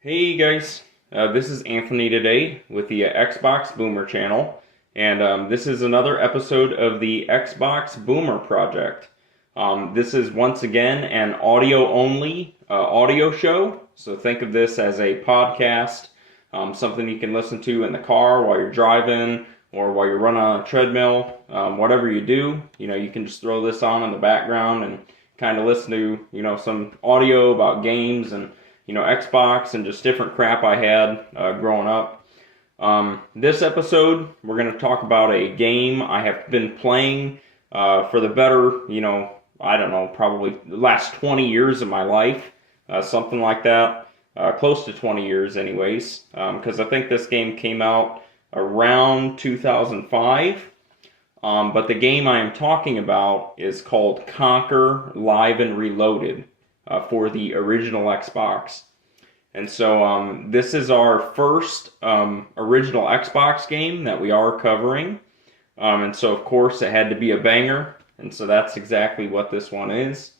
Hey guys, this is Anthony today with the Xbox Boomer channel, and this is another episode of the Xbox Boomer Project. This is once again an audio-only audio show, so think of this as a podcast, something you can listen to in the car while you're driving or while you're running on a treadmill, whatever you do. You can just throw this on in the background and kind of listen to, some audio about games and Xbox and just different crap I had growing up. This episode, we're going to talk about a game I have been playing for the better, I don't know, probably the last 20 years of my life, something like that, close to 20 years anyways, because I think this game came out around 2005. But the game I am talking about is called Conker Live and Reloaded for the original Xbox. And so this is our first original Xbox game that we are covering. And so, of course, it had to be a banger. And so that's exactly what this one is.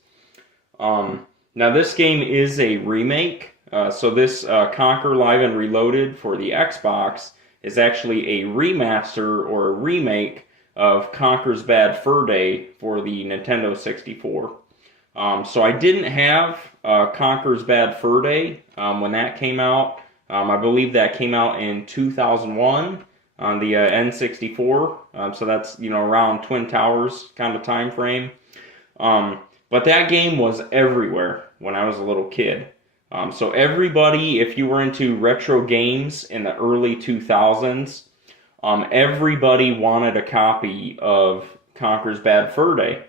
Now, this game is a remake. So this Conker Live and Reloaded for the Xbox is actually a remaster or a remake of Conker's Bad Fur Day for the Nintendo 64. So I didn't have Conker's Bad Fur Day when that came out. I believe that came out in 2001 on the N64. So that's, around Twin Towers kind of time frame. But that game was everywhere when I was a little kid. So everybody, if you were into retro games in the early 2000s, everybody wanted a copy of Conker's Bad Fur Day.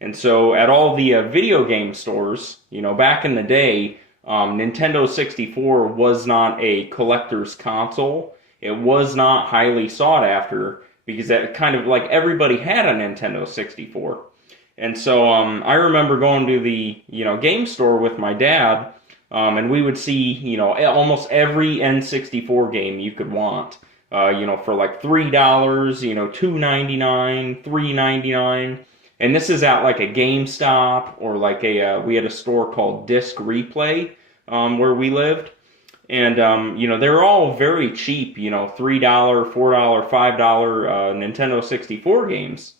And so at all the video game stores, back in the day, Nintendo 64 was not a collector's console. It was not highly sought after because that kind of like everybody had a Nintendo 64. And so I remember going to the, game store with my dad, and we would see, almost every N64 game you could want, for like $3, $2.99, $3.99. And this is at like a GameStop or like we had a store called Disc Replay where we lived. And, they were all very cheap, $3, $4, $5 Nintendo 64 games,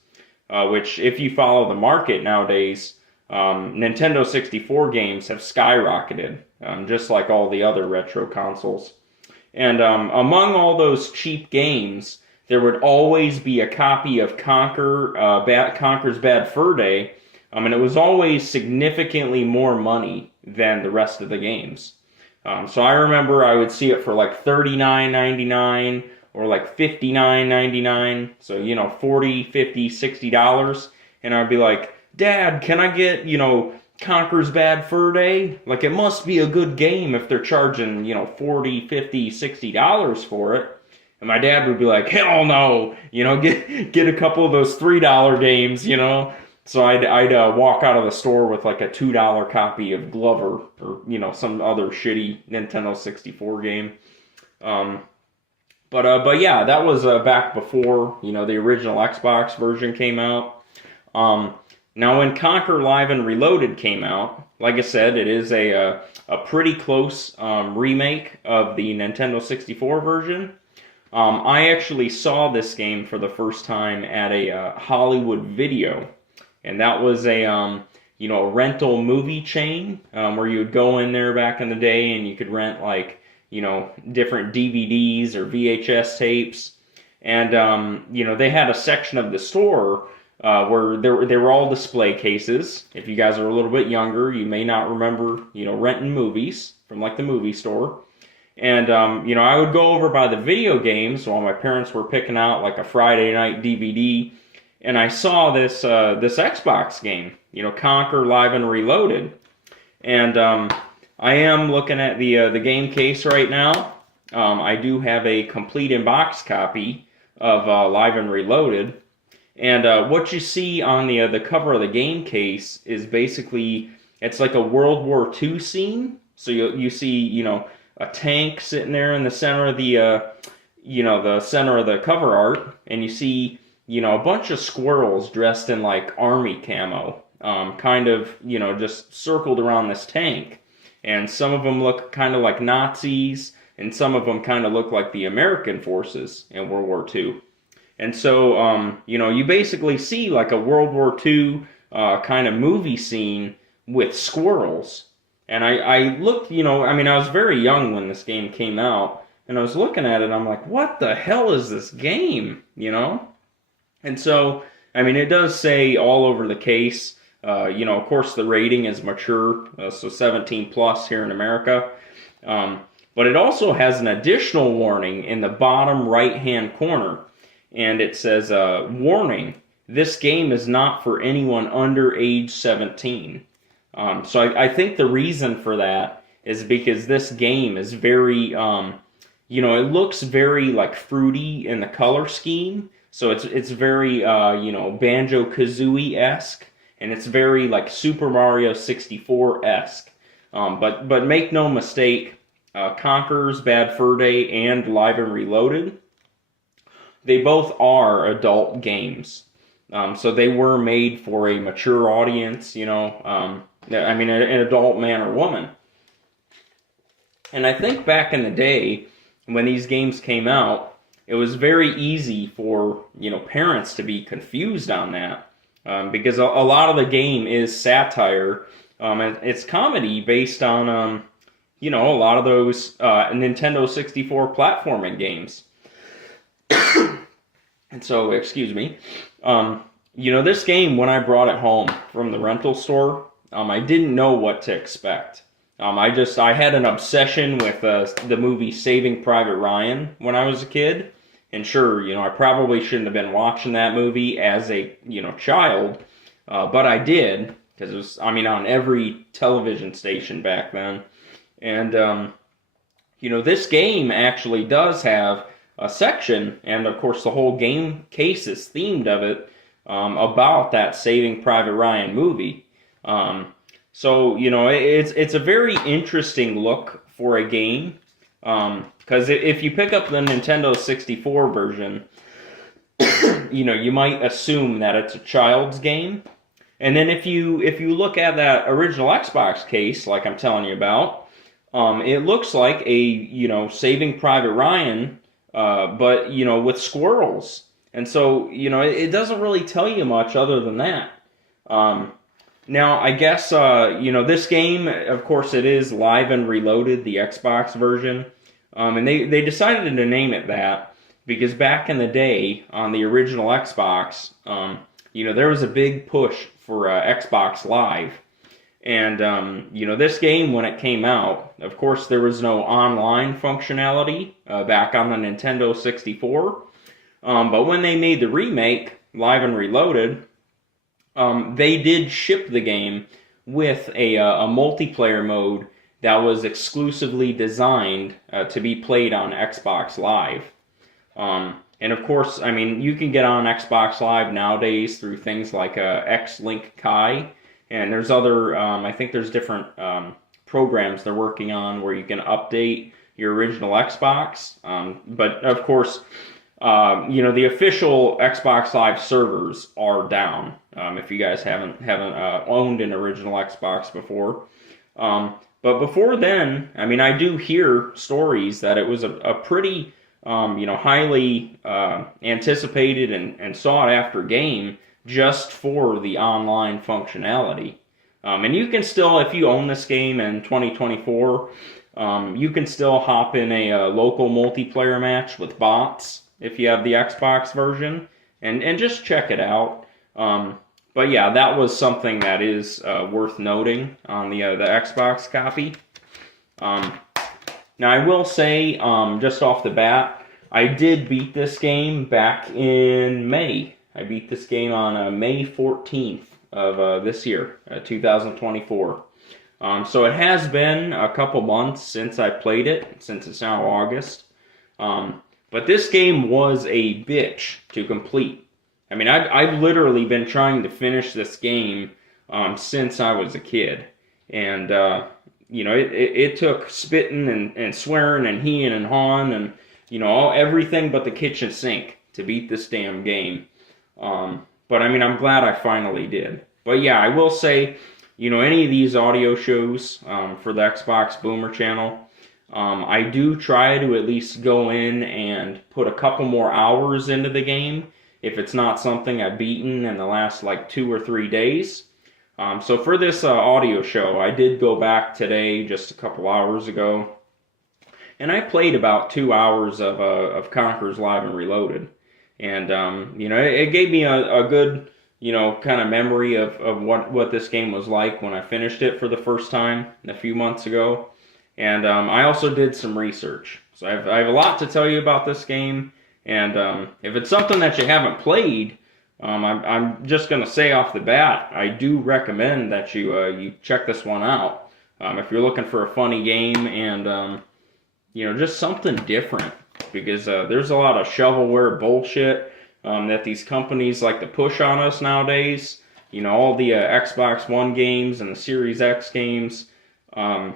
which if you follow the market nowadays, Nintendo 64 games have skyrocketed, just like all the other retro consoles. And among all those cheap games, there would always be a copy of Conker's Bad Fur Day, and it was always significantly more money than the rest of the games. So I remember I would see it for like $39.99 or like $59.99, so $40, $50, $60, and I'd be like, Dad, can I get, Conker's Bad Fur Day? Like, it must be a good game if they're charging, $40, $50, $60 for it. And my dad would be like, hell no, get a couple of those $3 games, So I'd walk out of the store with like a $2 copy of Glover or, some other shitty Nintendo 64 game. But yeah, that was back before, the original Xbox version came out. Now when Conker Live and Reloaded came out, like I said, it is a pretty close remake of the Nintendo 64 version. I actually saw this game for the first time at a Hollywood Video, and that was a rental movie chain where you would go in there back in the day and you could rent like different DVDs or VHS tapes, and they had a section of the store where they were all display cases. If you guys are a little bit younger, you may not remember renting movies from like the movie store. And, I would go over by the video games while my parents were picking out like a Friday night DVD, and I saw this Xbox game, Conker Live and Reloaded. And I am looking at the game case right now. I do have a complete in-box copy of Live and Reloaded. And what you see on the cover of the game case is basically, it's like a World War II scene. So you see, a tank sitting there in the center of the center of the cover art, and you see, a bunch of squirrels dressed in like army camo, kind of, just circled around this tank. and some of them look kind of like Nazis, and some of them kind of look like the American forces in World War II. And so, you basically see like a World War II kind of movie scene with squirrels. And I looked, I was very young when this game came out, and I was looking at it, and I'm like, what the hell is this game, And so, it does say all over the case, of course the rating is mature, so 17 plus here in America. But it also has an additional warning in the bottom right-hand corner. And it says, warning, this game is not for anyone under age 17. So I think the reason for that is because this game is very, it looks very like fruity in the color scheme. So it's very, Banjo-Kazooie-esque, and it's very like Super Mario 64-esque. But make no mistake, Conker's Bad Fur Day and Live and Reloaded, they both are adult games. So they were made for a mature audience, an adult man or woman. And I think back in the day, when these games came out, it was very easy for, parents to be confused on that. Because a lot of the game is satire. It's comedy based on, a lot of those Nintendo 64 platforming games. And so, excuse me, this game, when I brought it home from the rental store, I didn't know what to expect. I had an obsession with the movie Saving Private Ryan when I was a kid. And sure, I probably shouldn't have been watching that movie as a, child, but I did, because it was, on every television station back then. And, this game actually does have a section, and of course the whole game case is themed of it, about that Saving Private Ryan movie. So, it's a very interesting look for a game, because if you pick up the Nintendo 64 version, you might assume that it's a child's game. And then if you look at that original Xbox case, like I'm telling you about, it looks like a, Saving Private Ryan, but, with squirrels. And so, it doesn't really tell you much other than that. Now, I guess, this game, of course, it is Live and Reloaded, the Xbox version. And they decided to name it that because back in the day, on the original Xbox, there was a big push for Xbox Live. And, this game, when it came out, of course, there was no online functionality back on the Nintendo 64. But when they made the remake, Live and Reloaded, they did ship the game with a multiplayer mode that was exclusively designed to be played on Xbox Live. And of course, you can get on Xbox Live nowadays through things like X-Link Kai, and there's other, I think there's different programs they're working on where you can update your original Xbox. But of course, the official Xbox Live servers are down. If you guys haven't owned an original Xbox before, but before then, I do hear stories that it was a pretty, highly anticipated and sought after game just for the online functionality. And you can still, if you own this game in 2024, you can still hop in a local multiplayer match with bots if you have the Xbox version, and just check it out. But yeah, that was something that is worth noting on the Xbox copy. Now I will say, just off the bat, I did beat this game back in May. I beat this game on May 14th of this year, 2024. So it has been a couple months since I played it, since it's now August. But this game was a bitch to complete. I've literally been trying to finish this game since I was a kid. And, it took spitting and swearing and heeing and hawing and, everything but the kitchen sink to beat this damn game. But I'm glad I finally did. But yeah, I will say, any of these audio shows for the Xbox Boomer channel, I do try to at least go in and put a couple more hours into the game if it's not something I've beaten in the last like 2 or 3 days. So for this audio show, I did go back today, just a couple hours ago, and I played about 2 hours of Conker's Live and Reloaded. And, it gave me a good, kind of memory of what this game was like when I finished it for the first time a few months ago. And I also did some research. So I have a lot to tell you about this game. And if it's something that you haven't played, I'm just going to say off the bat, I do recommend that you check this one out. If you're looking for a funny game and, just something different. Because there's a lot of shovelware bullshit that these companies like to push on us nowadays. All the Xbox One games and the Series X games. I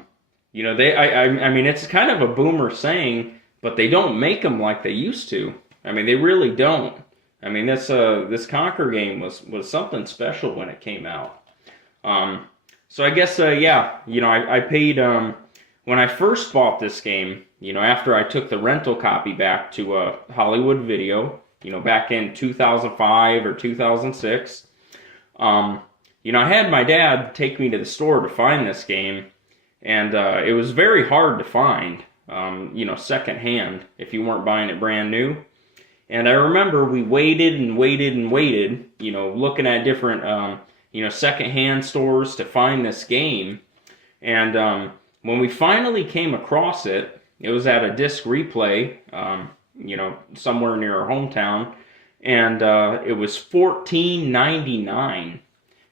mean, it's kind of a boomer saying, but they don't make them like they used to. I mean, they really don't. I mean, this Conker game was something special when it came out. So I guess, I paid, when I first bought this game, after I took the rental copy back to Hollywood Video, back in 2005 or 2006, I had my dad take me to the store to find this game, and it was very hard to find, secondhand if you weren't buying it brand new. And I remember we waited and waited and waited, looking at different, secondhand stores to find this game. And when we finally came across it, it was at a disc replay, somewhere near our hometown, and it was $14.99.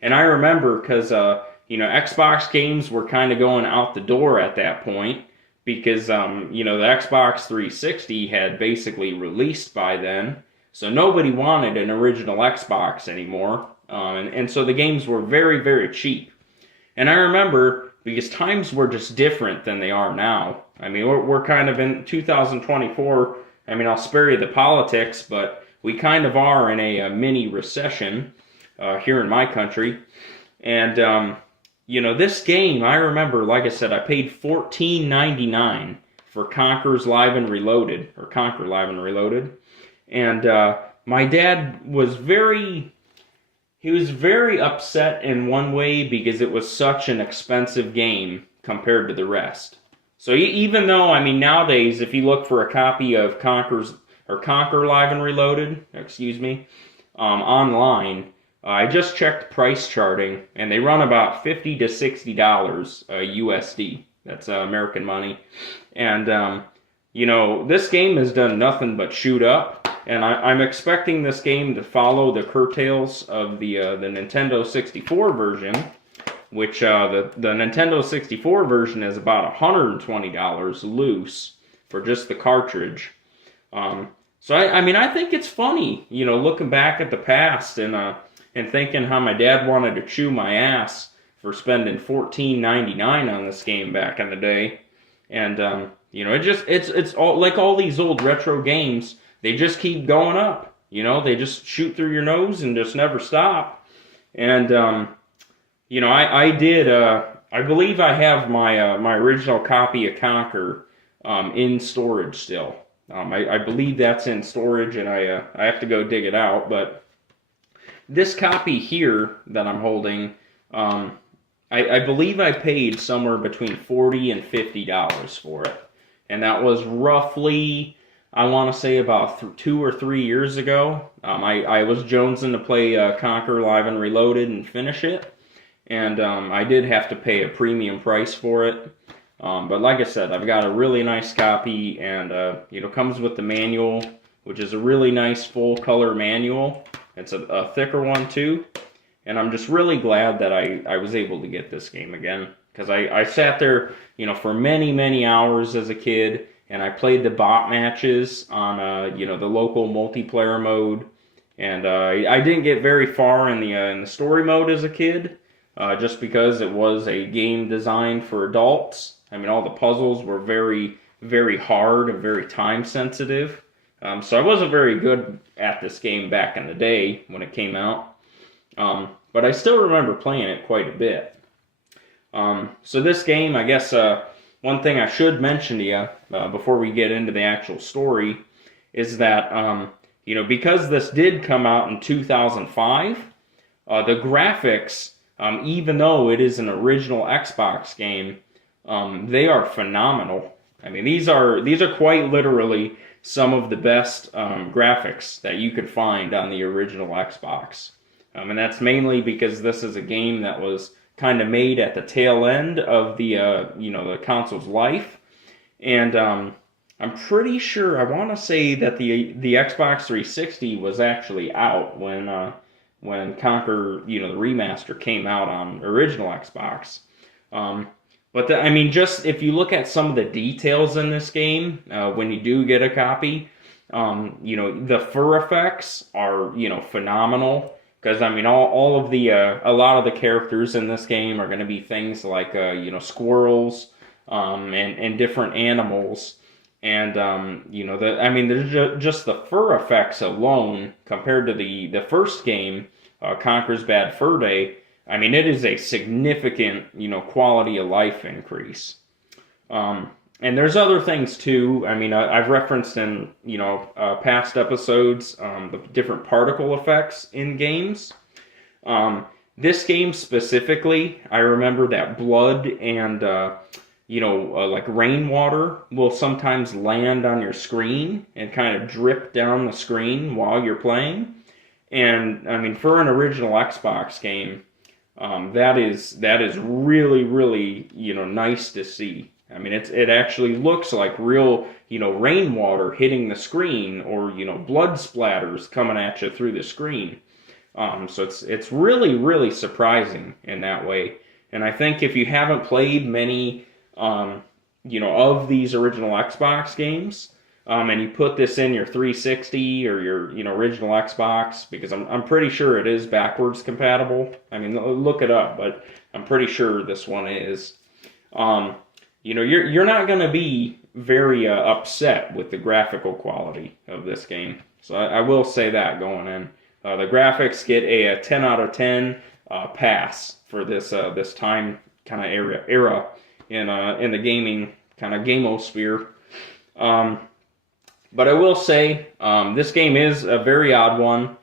And I remember because, Xbox games were kind of going out the door at that point, because, the Xbox 360 had basically released by then, so nobody wanted an original Xbox anymore, and so the games were very, very cheap. And I remember, because times were just different than they are now. I mean, we're kind of in 2024, I mean, I'll spare you the politics, but we kind of are in a mini recession here in my country. And, this game, I remember, like I said, I paid $14.99 for Conker's Live and Reloaded, or Conker Live and Reloaded. And my dad was very upset in one way because it was such an expensive game compared to the rest. So even though, I mean, nowadays, if you look for a copy of Conker Live and Reloaded, online, I just checked price charting, and they run about $50 to $60 USD. That's American money. And, this game has done nothing but shoot up. And I'm expecting this game to follow the curtails of the Nintendo 64 version, which the Nintendo 64 version is about $120 loose for just the cartridge. So I think it's funny, looking back at the past and thinking how my dad wanted to chew my ass for spending $14.99 on this game back in the day. And it's all like all these old retro games. They just keep going up, they just shoot through your nose and just never stop. And, I believe I have my original copy of Conker, in storage still. I believe that's in storage, and I have to go dig it out, but this copy here that I'm holding, I believe I paid somewhere between $40 and $50 for it. And that was roughly, I want to say about 2 or 3 years ago. I was jonesing to play Conker Live and Reloaded and finish it. And I did have to pay a premium price for it. But like I said, I've got a really nice copy, and comes with the manual, which is a really nice full color manual. It's a thicker one too. And I'm just really glad that I was able to get this game again. Because I sat there, for many, many hours as a kid, and I played the bot matches on, the local multiplayer mode. And I didn't get very far in the story mode as a kid, just because it was a game designed for adults. I mean, all the puzzles were very, very hard and very time sensitive. So I wasn't very good at this game back in the day when it came out. But I still remember playing it quite a bit. So this game, I guess, one thing I should mention to you before we get into the actual story is that, because this did come out in 2005, the graphics, even though it is an original Xbox game, they are phenomenal. I mean, these are quite literally some of the best graphics that you could find on the original Xbox. And that's mainly because this is a game that was kind of made at the tail end of the the console's life, and I'm pretty sure, I want to say that the Xbox 360 was actually out when Conker, the remaster came out on original Xbox. But I mean, just if you look at some of the details in this game, when you do get a copy, the fur effects are, phenomenal. Because, I mean, all of a lot of the characters in this game are going to be things like, squirrels, and different animals. And, there's just the fur effects alone compared to the first game, Conker's Bad Fur Day. I mean, it is a significant, quality of life increase. And there's other things too. I mean, I've referenced in, past episodes, the different particle effects in games. This game specifically, I remember that blood and, like rainwater will sometimes land on your screen and kind of drip down the screen while you're playing. And, I mean, for an original Xbox game, that is really, really, nice to see. I mean, it actually looks like real, rainwater hitting the screen, or, blood splatters coming at you through the screen. So it's really, really surprising in that way. And I think if you haven't played many, of these original Xbox games, and you put this in your 360 or your, original Xbox, because I'm pretty sure it is backwards compatible. I mean, look it up, but I'm pretty sure this one is. You're not going to be very upset with the graphical quality of this game. So I will say that going in. The graphics get a 10 out of 10 pass for this time kind of era in the gaming kind of gamosphere. But I will say this game is a very odd one.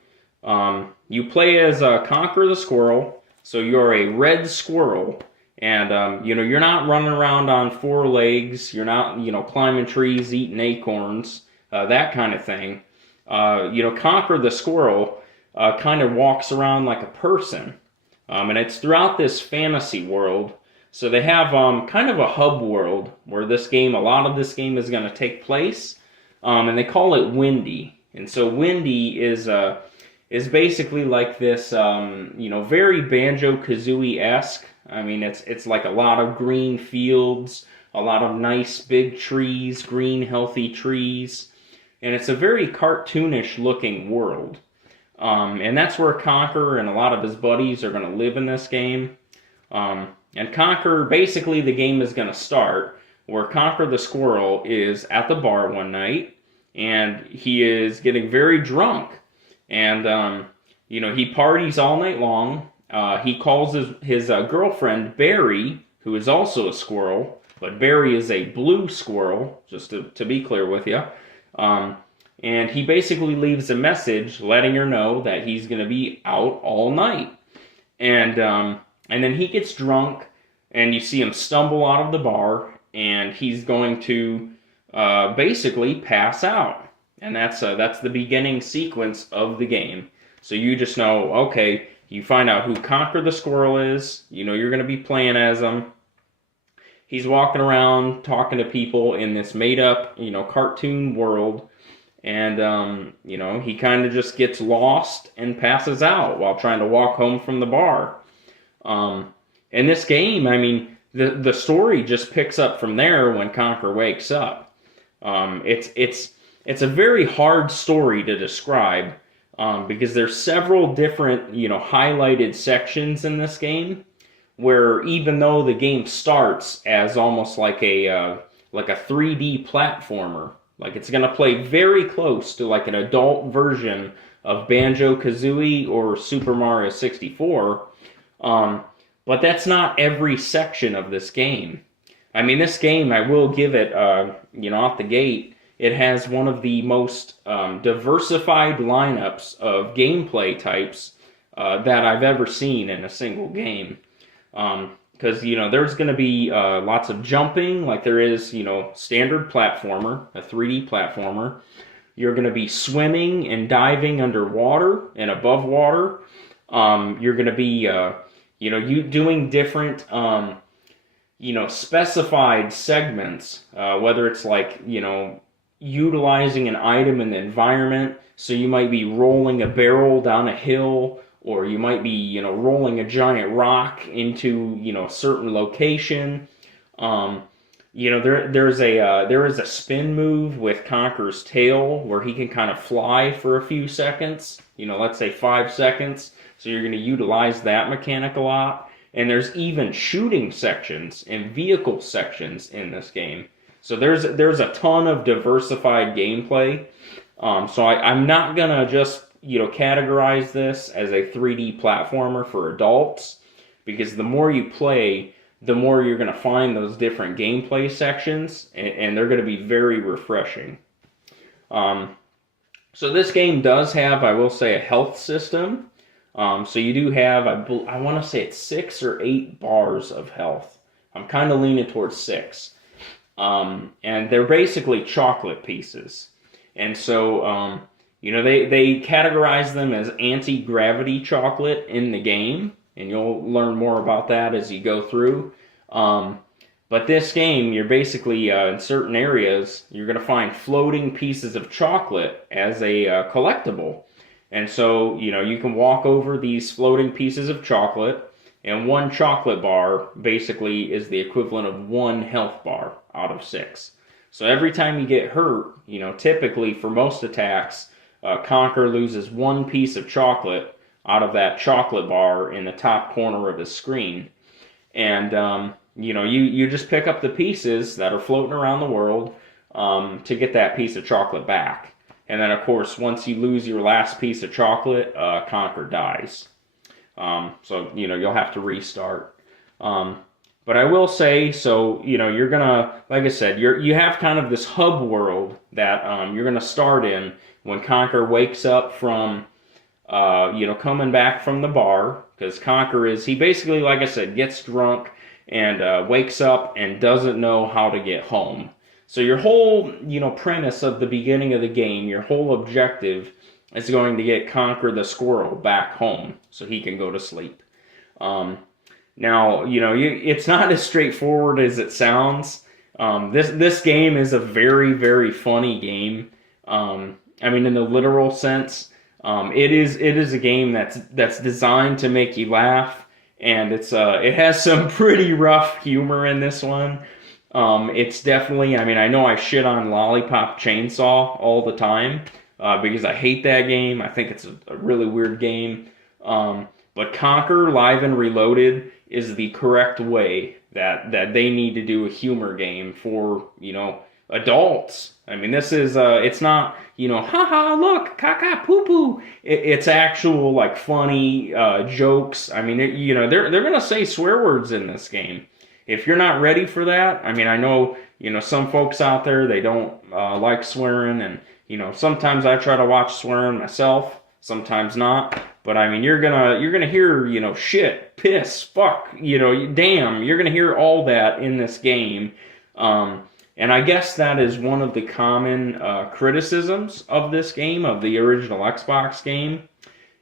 You play as Conker the Squirrel, so you're a red squirrel. And, you're not running around on four legs. You're not, climbing trees, eating acorns, that kind of thing. Conker the Squirrel kind of walks around like a person. And it's throughout this fantasy world. So they have kind of a hub world where a lot of this game is going to take place. And they call it Windy. And so Windy is basically like this, very Banjo-Kazooie-esque. I mean, it's like a lot of green fields, a lot of nice big trees, green healthy trees, and it's a very cartoonish looking world. And that's where Conker and a lot of his buddies are going to live in this game. And Conker, basically the game is going to start where Conker the Squirrel is at the bar one night, and he is getting very drunk, and he parties all night long. He calls his girlfriend Barry, who is also a squirrel, but Barry is a blue squirrel, just to be clear with you. And he basically leaves a message letting her know that he's going to be out all night. And then he gets drunk, and you see him stumble out of the bar, and he's going to basically pass out. And that's the beginning sequence of the game. So you just know, okay, you find out who Conker the Squirrel is. You're going to be playing as him. He's walking around talking to people in this made-up, cartoon world. And, he kind of just gets lost and passes out while trying to walk home from the bar. In this game, I mean, the story just picks up from there when Conker wakes up. It's a very hard story to describe. Because there's several different, highlighted sections in this game where, even though the game starts as almost like a 3D platformer, like it's going to play very close to like an adult version of Banjo-Kazooie or Super Mario 64, But that's not every section of this game. I mean, this game, I will give it, off the gate, it has one of the most diversified lineups of gameplay types that I've ever seen in a single game. Because, there's going to be lots of jumping, like there is, standard platformer, a 3D platformer. You're going to be swimming and diving underwater and above water. You're going to be, you doing different, specified segments, whether it's like, utilizing an item in the environment. So you might be rolling a barrel down a hill, or you might be, rolling a giant rock into, a certain location. There is a spin move with Conker's tail where he can kind of fly for a few seconds. Let's say 5 seconds. So you're going to utilize that mechanic a lot. And there's even shooting sections and vehicle sections in this game. So there's a ton of diversified gameplay. So I'm not going to just, categorize this as a 3D platformer for adults. Because the more you play, the more you're going to find those different gameplay sections. And they're going to be very refreshing. So this game does have, I will say, a health system. So you do have, I want to say it's 6 or 8 bars of health. I'm kind of leaning towards 6. And they're basically chocolate pieces. And so, they categorize them as anti-gravity chocolate in the game. And you'll learn more about that as you go through. But this game, you're basically, in certain areas, you're going to find floating pieces of chocolate as a collectible. And so, you can walk over these floating pieces of chocolate, and 1 chocolate bar basically is the equivalent of 1 health bar out of 6. So every time you get hurt, typically for most attacks, Conker loses 1 piece of chocolate out of that chocolate bar in the top corner of his screen. And, you just pick up the pieces that are floating around the world to get that piece of chocolate back. And then, of course, once you lose your last piece of chocolate, Conker dies. So, you'll have to restart. But I will say, so, you're going to, like I said, you have kind of this hub world that you're going to start in when Conker wakes up from, coming back from the bar. Because Conker he basically, like I said, gets drunk and wakes up and doesn't know how to get home. So your whole, premise of the beginning of the game, your whole objective is going to get Conker the squirrel back home so he can go to sleep. Now, it's not as straightforward as it sounds. This game is a very, very funny game. In the literal sense, it is a game that's designed to make you laugh, and it has some pretty rough humor in this one. It's definitely, I know I shit on Lollipop Chainsaw all the time, because I hate that game. I think it's a really weird game. But Conker Live and Reloaded is the correct way that they need to do a humor game for, adults. This is, it's not, haha, look, caca, poo-poo. It's actual, like, funny jokes. They're going to say swear words in this game. If you're not ready for that, I know, some folks out there, they don't like swearing, and, sometimes I try to watch swearing myself, sometimes not, but you're gonna hear, shit, piss, fuck, damn, you're gonna hear all that in this game, and I guess that is one of the common criticisms of this game, of the original Xbox game,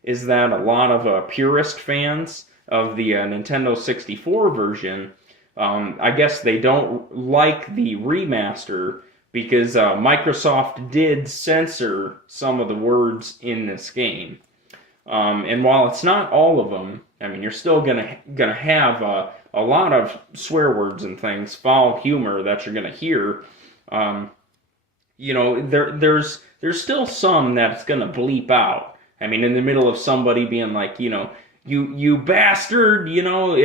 is that a lot of purist fans of the Nintendo 64 version, I guess they don't like the remaster because Microsoft did censor some of the words in this game. And while it's not all of them, you're still gonna have a lot of swear words and things, foul humor that you're gonna hear. There's still some that's gonna bleep out. In the middle of somebody being like, you bastard, it'll,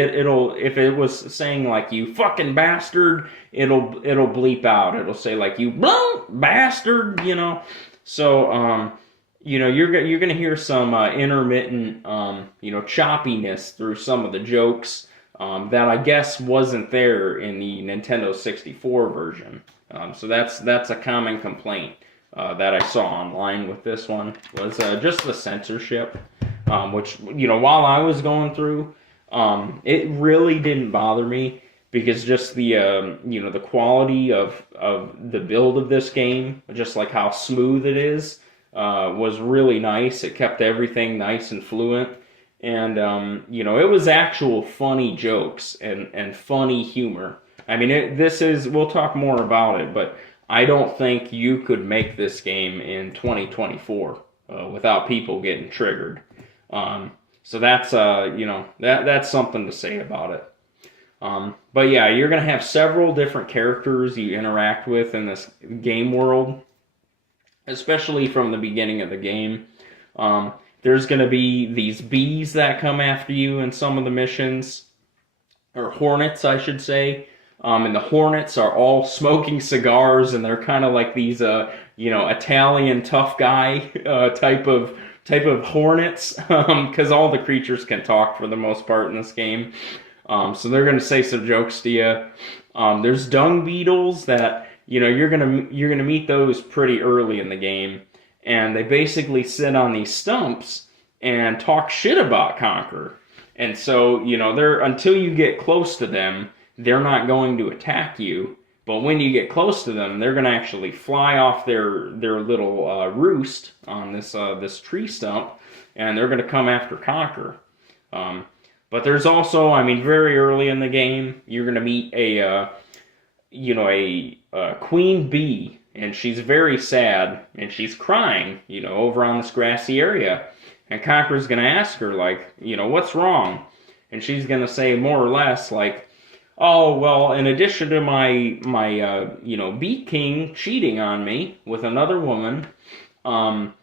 if it was saying like, you fucking bastard, it'll bleep out. It'll say like, you bastard, So, you're gonna hear some intermittent, choppiness through some of the jokes. that I guess wasn't there in the Nintendo 64 version. So that's a common complaint that I saw online with this one, was just the censorship, which, while I was going through, it really didn't bother me, because just the the quality of the build of this game, just like how smooth it is, was really nice. It kept everything nice and fluent. And, it was actual funny jokes and funny humor. I mean, we'll talk more about it, but I don't think you could make this game in 2024 without people getting triggered. So that's, that's something to say about it. But yeah, you're going to have several different characters you interact with in this game world, especially from the beginning of the game. There's going to be these bees that come after you in some of the missions, or hornets, I should say. And the hornets are all smoking cigars, and they're kind of like these, Italian tough guy type of hornets, because all the creatures can talk for the most part in this game. So they're going to say some jokes to you. There's dung beetles that, you're gonna meet those pretty early in the game. And they basically sit on these stumps and talk shit about Conker. And so, until you get close to them, they're not going to attack you. But when you get close to them, they're going to actually fly off their little roost on this tree stump, and they're going to come after Conker. But there's also, very early in the game, you're going to meet a queen bee. And she's very sad, and she's crying, over on this grassy area. And Conker's going to ask her, what's wrong? And she's going to say more or less, oh, well, in addition to my bee king cheating on me with another woman, I'm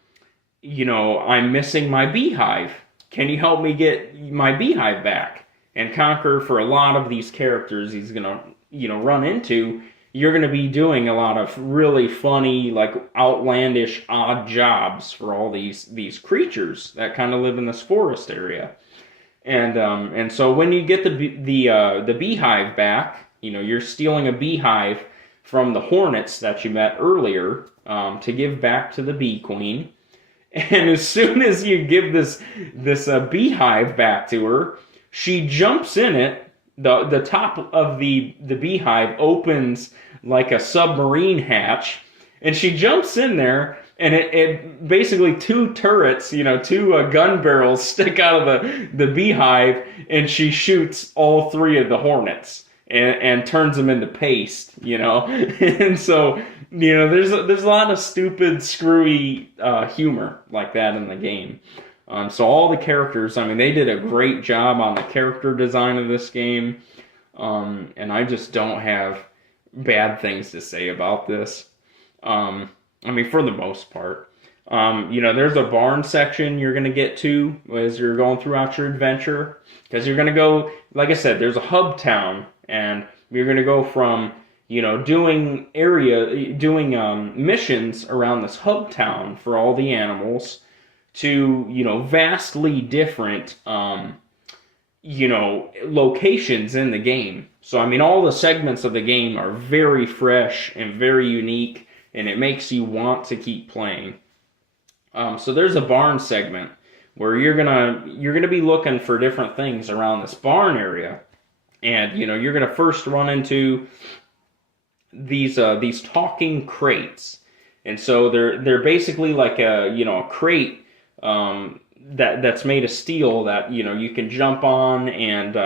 missing my beehive. Can you help me get my beehive back? And Conker, for a lot of these characters he's going to, run into, you're going to be doing a lot of really funny, outlandish, odd jobs for all these creatures that kind of live in this forest area. And so when you get the beehive back, you're stealing a beehive from the hornets that you met earlier to give back to the bee queen. And as soon as you give this beehive back to her, she jumps in it. The top of the beehive opens like a submarine hatch, and she jumps in there, and it basically two turrets, two gun barrels stick out of the beehive, and she shoots all three of the hornets and turns them into paste, And so, there's a lot of stupid, screwy humor like that in the game. So all the characters, they did a great job on the character design of this game, and I just don't have bad things to say about this. For the most part. There's a barn section you're going to get to as you're going throughout your adventure, because you're going to go, like I said, there's a hub town, and you're going to go from, doing missions around this hub town for all the animals, to, vastly different, locations in the game. So, all the segments of the game are very fresh and very unique, and it makes you want to keep playing. So there's a barn segment where you're gonna be looking for different things around this barn area, and you're gonna first run into these talking crates, and so they're basically like a crate that's made of steel that you can jump on and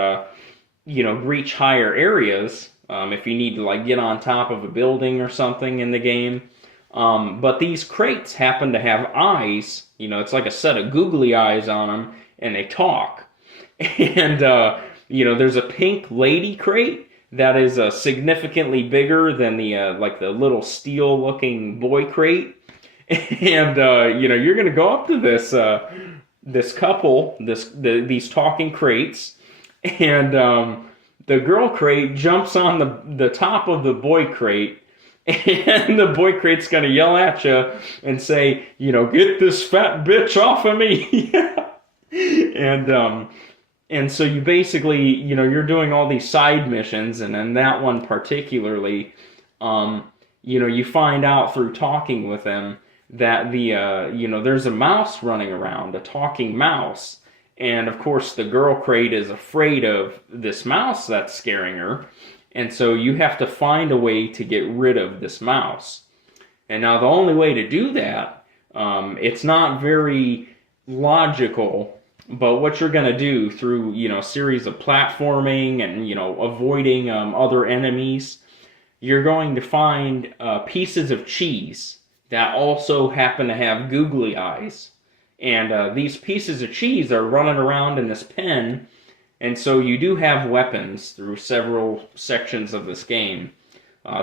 reach higher areas if you need to get on top of a building or something in the game. But these crates happen to have eyes. It's like a set of googly eyes on them, and they talk. And there's a pink lady crate that is significantly bigger than the little steel looking boy crate. And you're gonna go up to this couple, these talking crates, and the girl crate jumps on the top of the boy crate, and the boy crate's gonna yell at you and say, get this fat bitch off of me. And so you basically, you're doing all these side missions, and then that one particularly, you find out through talking with them that there's a mouse running around, a talking mouse. And of course, the girl crate is afraid of this mouse that's scaring her. And so you have to find a way to get rid of this mouse. And now the only way to do that, it's not very logical, but what you're going to do through, a series of platforming and, avoiding other enemies, you're going to find pieces of cheese that also happen to have googly eyes. And these pieces of cheese are running around in this pen, and so you do have weapons through several sections of this game.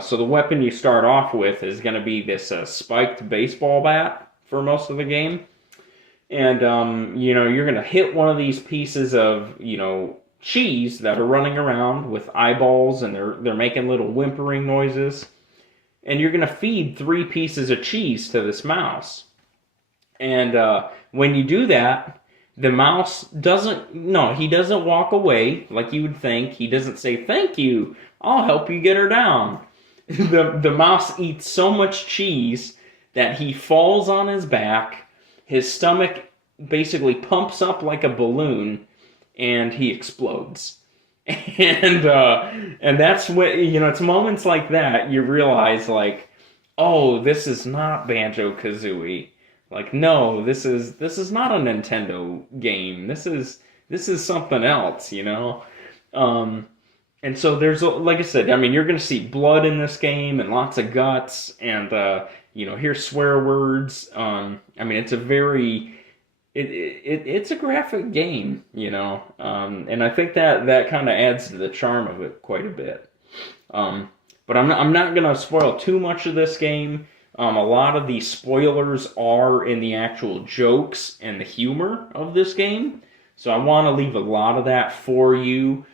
So the weapon you start off with is going to be this spiked baseball bat for most of the game. And, you're going to hit one of these pieces of, cheese that are running around with eyeballs, and they're making little whimpering noises. And you're going to feed 3 pieces of cheese to this mouse. And when you do that, the mouse doesn't walk away like you would think. He doesn't say, "Thank you, I'll help you get her down." The mouse eats so much cheese that he falls on his back. His stomach basically pumps up like a balloon, and he explodes. And that's what, it's moments like that you realize, like, oh, this is not Banjo-Kazooie. Like, no, this is not a Nintendo game. This is something else, And so there's, like I said, you're going to see blood in this game and lots of guts and, hear swear words. It's a very, it's a graphic game, and I think that kind of adds to the charm of it quite a bit. But I'm not going to spoil too much of this game. A lot of the spoilers are in the actual jokes and the humor of this game. So I want to leave a lot of that for you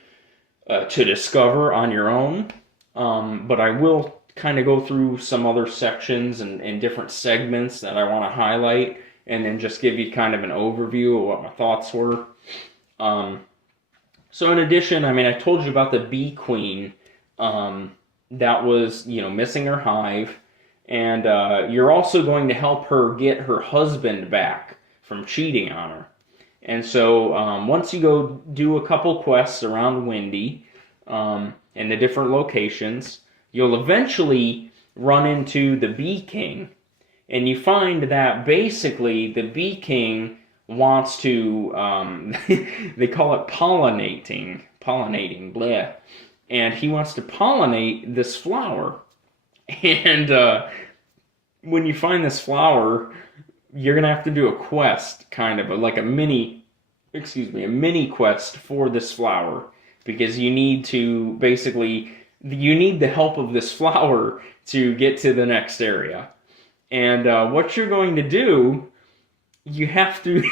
to discover on your own. But I will kind of go through some other sections and different segments that I want to highlight, and then just give you kind of an overview of what my thoughts were. So in addition, I told you about the bee queen that was, missing her hive. And you're also going to help her get her husband back from cheating on her. And so once you go do a couple quests around Windy and the different locations, you'll eventually run into the Bee King. And you find that basically the Bee King wants to, they call it pollinating, bleh. And he wants to pollinate this flower. And when you find this flower, you're going to have to do a quest, kind of, like a mini quest for this flower. Because you need to, you need the help of this flower to get to the next area. And what you're going to do, you have to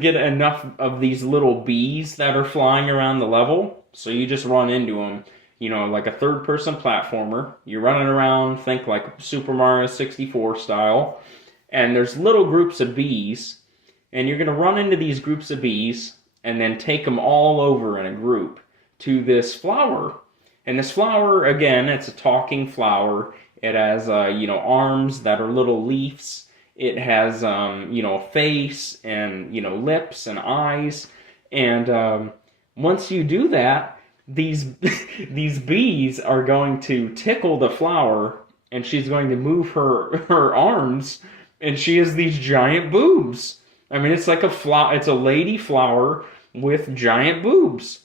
get enough of these little bees that are flying around the level. So you just run into them. Like a third-person platformer. You're running around, think like Super Mario 64 style. And there's little groups of bees. And you're going to run into these groups of bees and then take them all over in a group to this flower. And this flower, again, it's a talking flower. It has, arms that are little leaves. It has, a face and, lips and eyes. And once you do that, these bees are going to tickle the flower, and she's going to move her arms, and she has these giant boobs. It's like it's a lady flower with giant boobs.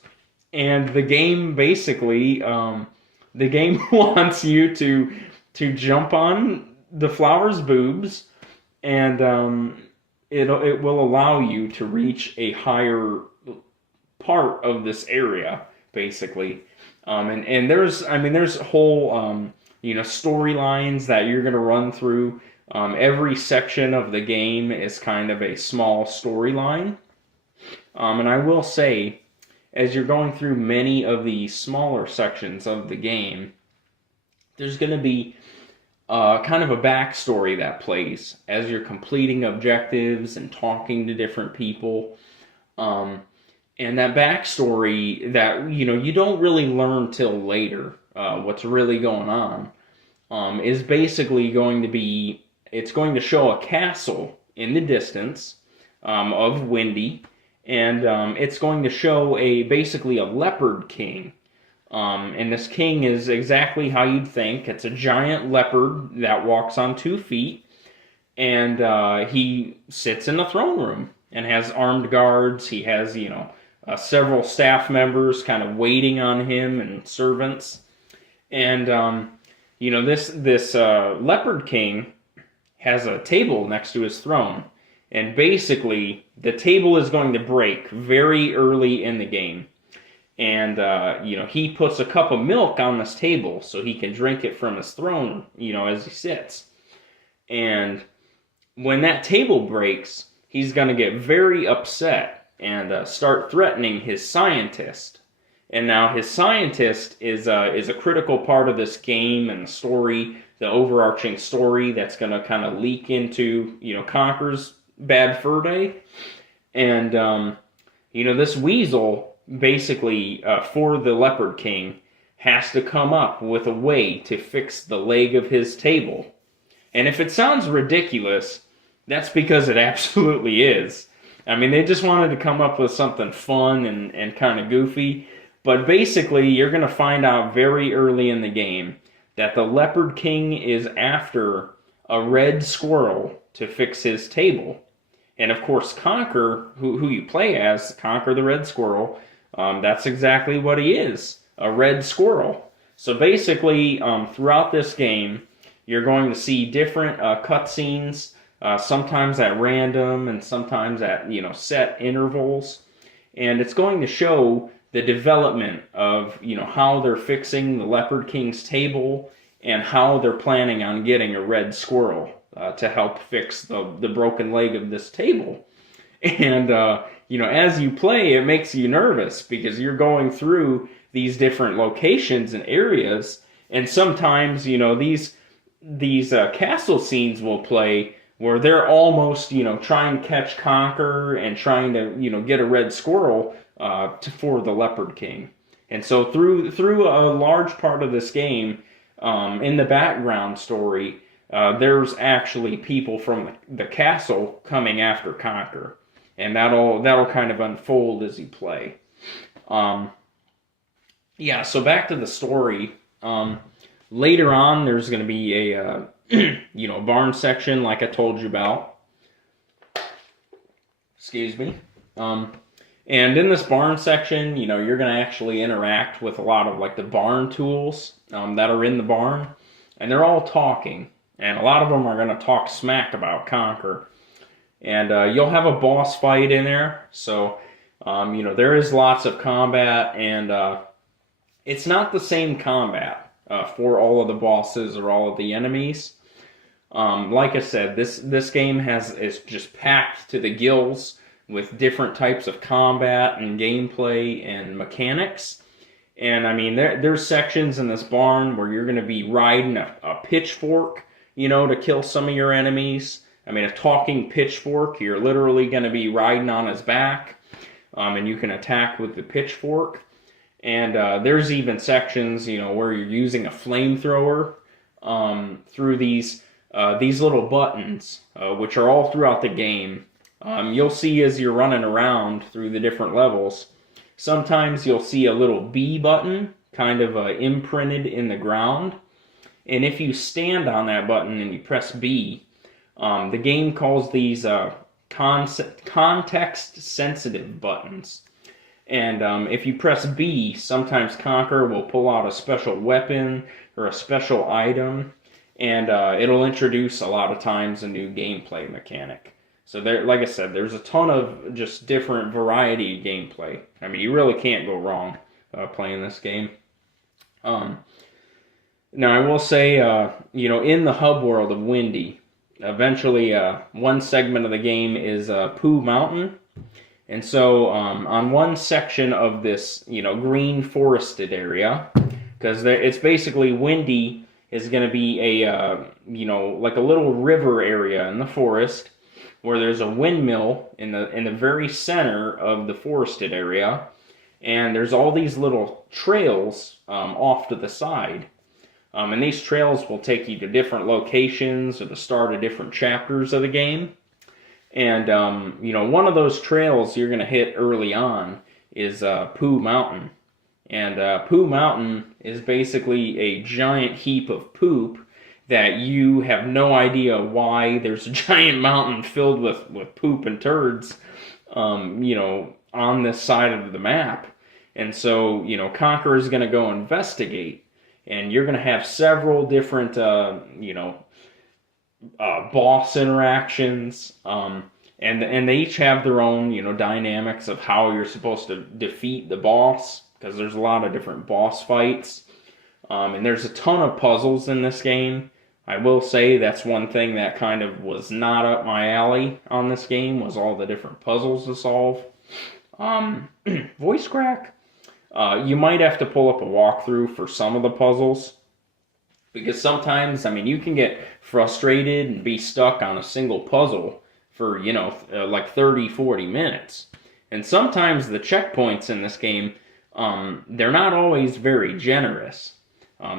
And the game basically, wants you to jump on the flower's boobs, and it will allow you to reach a higher part of this area. Basically, and there's whole storylines that you're gonna run through. Every section of the game is kind of a small storyline, and I will say, as you're going through many of the smaller sections of the game, there's gonna be kind of a backstory that plays as you're completing objectives and talking to different people. And that backstory that, you don't really learn till later, what's really going on, is basically going to be, it's going to show a castle in the distance, of Windy, and it's going to show basically a leopard king. And this king is exactly how you'd think. It's a giant leopard that walks on 2 feet, and he sits in the throne room and has armed guards. He has, several staff members kind of waiting on him and servants. And, this leopard king has a table next to his throne. And basically, the table is going to break very early in the game. And, he puts a cup of milk on this table so he can drink it from his throne, as he sits. And when that table breaks, he's going to get very upset and start threatening his scientist. And now his scientist is a critical part of this game and the story, the overarching story that's going to kind of leak into, Conker's bad fur day. And, this weasel, basically, for the Leopard King, has to come up with a way to fix the leg of his table. And if it sounds ridiculous, that's because it absolutely is. I mean, they just wanted to come up with something fun and kind of goofy. But basically, you're going to find out very early in the game that the Leopard King is after a red squirrel to fix his table. And of course, Conker, who you play as, Conker the Red Squirrel, that's exactly what he is, a red squirrel. So basically, throughout this game, you're going to see different cutscenes, sometimes at random and sometimes at, set intervals. And it's going to show the development of, how they're fixing the Leopard King's table and how they're planning on getting a red squirrel to help fix the broken leg of this table. And, as you play, it makes you nervous because you're going through these different locations and areas, and sometimes, these castle scenes will play where they're almost, trying to catch Conker and trying to, get a red squirrel for the Leopard King. And so through a large part of this game, in the background story, there's actually people from the castle coming after Conker, and that'll kind of unfold as you play. So back to the story. Later on, there's going to be a barn section like I told you about. Excuse me. And in this barn section, you're going to actually interact with a lot of the barn tools that are in the barn. And they're all talking. And a lot of them are going to talk smack about Conker. And you'll have a boss fight in there. So, there is lots of combat. And it's not the same combat for all of the bosses or all of the enemies. Like I said, this game is just packed to the gills with different types of combat and gameplay and mechanics. And I mean, there's sections in this barn where you're going to be riding a pitchfork, to kill some of your enemies. I mean, a talking pitchfork, you're literally going to be riding on his back, and you can attack with the pitchfork. And there's even sections, where you're using a flamethrower through these little buttons, which are all throughout the game. You'll see as you're running around through the different levels, sometimes you'll see a little B button kind of imprinted in the ground. And if you stand on that button and you press B, the game calls these context-sensitive buttons. And if you press B, sometimes Conker will pull out a special weapon or a special item, and it'll introduce a lot of times a new gameplay mechanic. So there, like I said, there's a ton of just different variety of gameplay. I mean, you really can't go wrong playing this game. Now, I will say, in the hub world of Windy, eventually one segment of the game is Pooh Mountain. And so on one section of this, green forested area, because it's basically Windy is going to be a, like a little river area in the forest where there's a windmill in the very center of the forested area, and there's all these little trails off to the side. And these trails will take you to different locations or the start of different chapters of the game. And, one of those trails you're going to hit early on is Pooh Mountain. And Pooh Mountain is basically a giant heap of poop that you have no idea why there's a giant mountain filled with poop and turds, on this side of the map. And so, Conker is going to go investigate. And you're going to have several different, boss interactions. And they each have their own, dynamics of how you're supposed to defeat the boss, because there's a lot of different boss fights. And there's a ton of puzzles in this game. I will say that's one thing that kind of was not up my alley on this game, was all the different puzzles to solve. Voice crack. You might have to pull up a walkthrough for some of the puzzles, because sometimes, you can get frustrated and be stuck on a single puzzle for, like 30, 40 minutes. And sometimes the checkpoints in this game, they're not always very generous.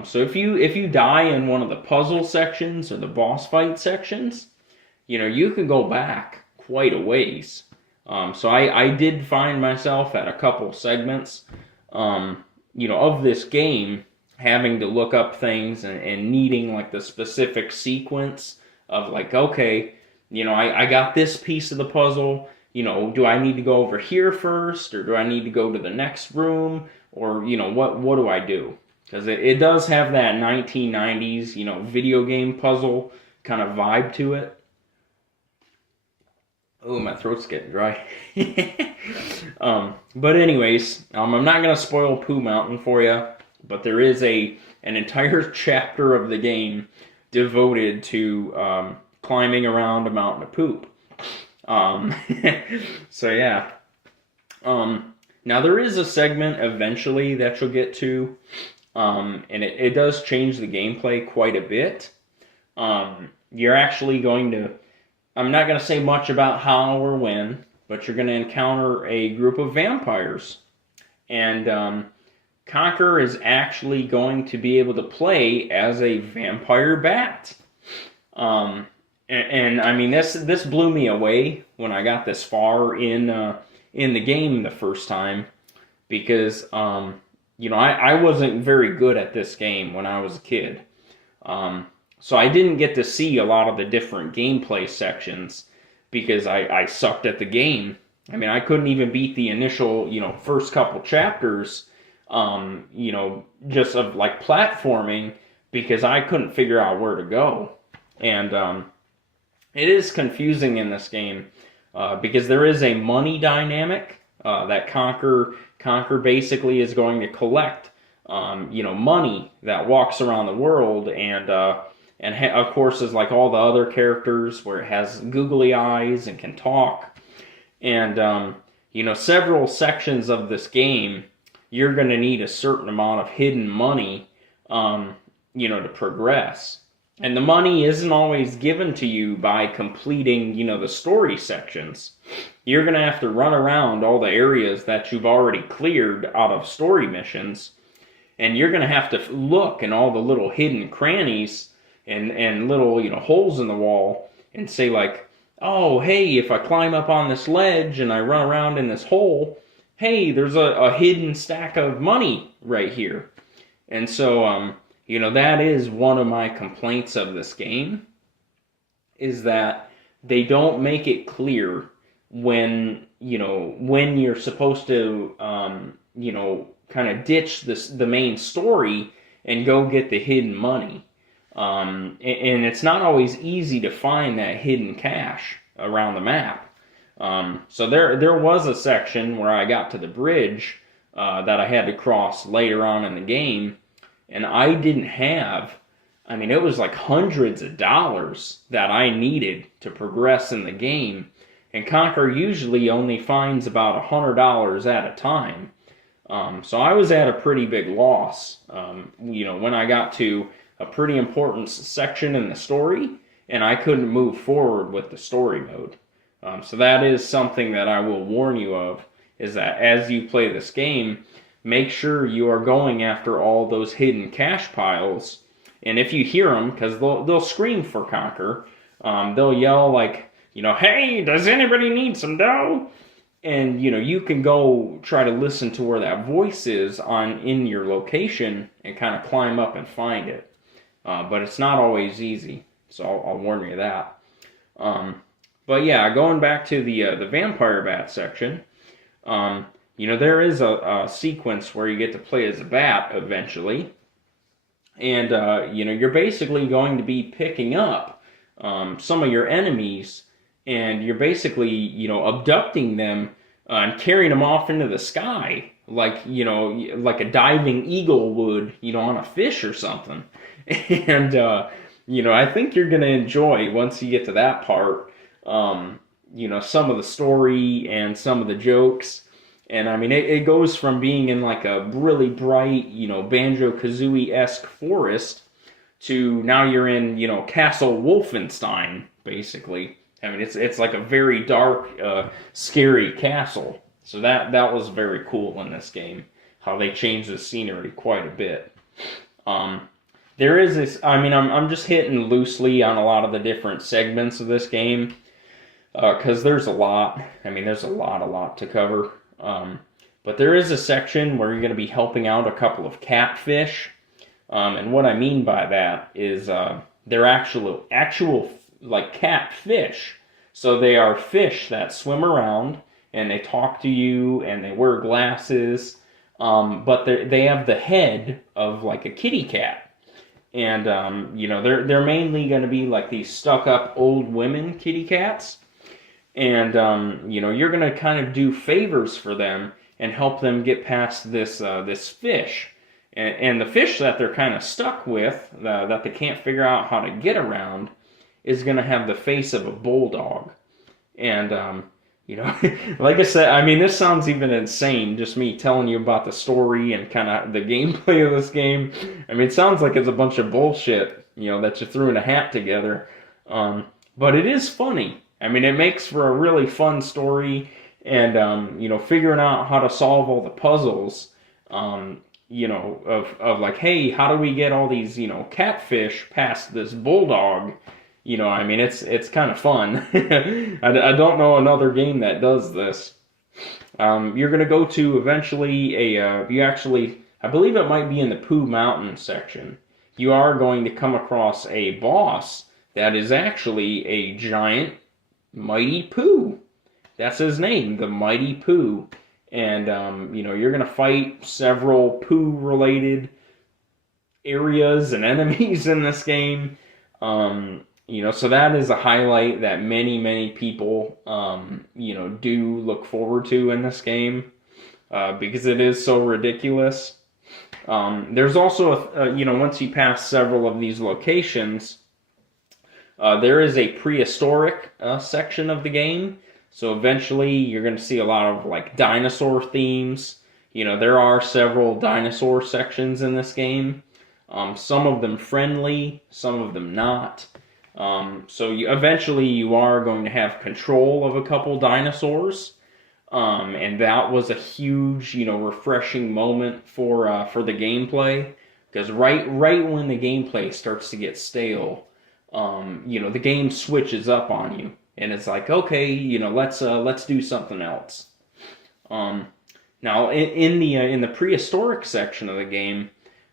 So if you die in one of the puzzle sections or the boss fight sections, you can go back quite a ways. So I did find myself at a couple segments, of this game, having to look up things and needing like the specific sequence of like, okay, I got this piece of the puzzle, do I need to go over here first, or do I need to go to the next room, or, what do I do? Because it does have that 1990s, video game puzzle kind of vibe to it. Oh, my throat's getting dry. But anyways, I'm not going to spoil Pooh Mountain for you, but there is an entire chapter of the game devoted to climbing around a mountain of poop. So yeah. Now there is a segment eventually that you'll get to, and it does change the gameplay quite a bit. You're actually going to, I'm not going to say much about how or when, but you're going to encounter a group of vampires. And Conker is actually going to be able to play as a vampire bat. This blew me away when I got this far in the game the first time, because I wasn't very good at this game when I was a kid. So I didn't get to see a lot of the different gameplay sections because I sucked at the game. I couldn't even beat the initial, first couple chapters, just of like platforming, because I couldn't figure out where to go. And it is confusing in this game because there is a money dynamic that Conker basically is going to collect, money that walks around the world, and of course is like all the other characters where it has googly eyes and can talk. And, several sections of this game, you're going to need a certain amount of hidden money, to progress. And the money isn't always given to you by completing, the story sections. You're going to have to run around all the areas that you've already cleared out of story missions. And you're going to have to look in all the little hidden crannies and little, holes in the wall and say like, oh, hey, if I climb up on this ledge and I run around in this hole, hey, there's a hidden stack of money right here. And so, that is one of my complaints of this game, is that they don't make it clear when you're supposed to, kind of ditch the main story and go get the hidden money. And it's not always easy to find that hidden cash around the map. So there was a section where I got to the bridge that I had to cross later on in the game, and I didn't have, it was like hundreds of dollars that I needed to progress in the game, and Conker usually only finds about $100 at a time. So I was at a pretty big loss, when I got to a pretty important section in the story, and I couldn't move forward with the story mode. So that is something that I will warn you of, is that as you play this game, make sure you are going after all those hidden cache piles. And if you hear them, because they'll scream for Conker, they'll yell like, hey, does anybody need some dough? And you can go try to listen to where that voice is in your location and kind of climb up and find it. But it's not always easy, so I'll warn you that. But yeah, going back to the vampire bat section, there is a sequence where you get to play as a bat eventually, and you're basically going to be picking up some of your enemies, and you're basically abducting them and carrying them off into the sky like like a diving eagle would on a fish or something. And I think you're gonna enjoy once you get to that part. Some of the story and some of the jokes. And I mean, it goes from being in like a really bright, Banjo-Kazooie-esque forest to now you're in, Castle Wolfenstein, basically. I mean, it's like a very dark, scary castle. So that was very cool in this game, how they changed the scenery quite a bit. There is this, I mean, I'm just hitting loosely on a lot of the different segments of this game, because there's a lot. I mean, there's a lot to cover. But there is a section where you're going to be helping out a couple of catfish. And what I mean by that is they're actual like catfish. So they are fish that swim around and they talk to you and they wear glasses. But they have the head of like a kitty cat. And they're mainly going to be like these stuck-up old women kitty cats. And, you're going to kind of do favors for them and help them get past this fish. And the fish that they're kind of stuck with, that they can't figure out how to get around, is going to have the face of a bulldog. And, like I said, I mean, this sounds even insane, just me telling you about the story and kind of the gameplay of this game. I mean, it sounds like it's a bunch of bullshit, that you threw in a hat together. But it is funny. I mean, it makes for a really fun story, and, figuring out how to solve all the puzzles, of like, hey, how do we get all these, catfish past this bulldog? I mean, it's kind of fun. I don't know another game that does this. You're going to go to eventually I believe it might be in the Pooh Mountain section. You are going to come across a boss that is actually a giant Mighty Pooh. That's his name, the Mighty Pooh. And, you're going to fight several Pooh-related areas and enemies in this game. So that is a highlight that many people, do look forward to in this game. Because it is so ridiculous. There's also, once you pass several of these locations, there is a prehistoric section of the game. So eventually you're going to see a lot of like dinosaur themes. There are several dinosaur sections in this game. Some of them friendly, some of them not. So eventually you are going to have control of a couple dinosaurs. And that was a huge, refreshing moment for the gameplay. Because right when the gameplay starts to get stale, the game switches up on you, and it's like, okay, let's do something else. Now in the prehistoric section of the game,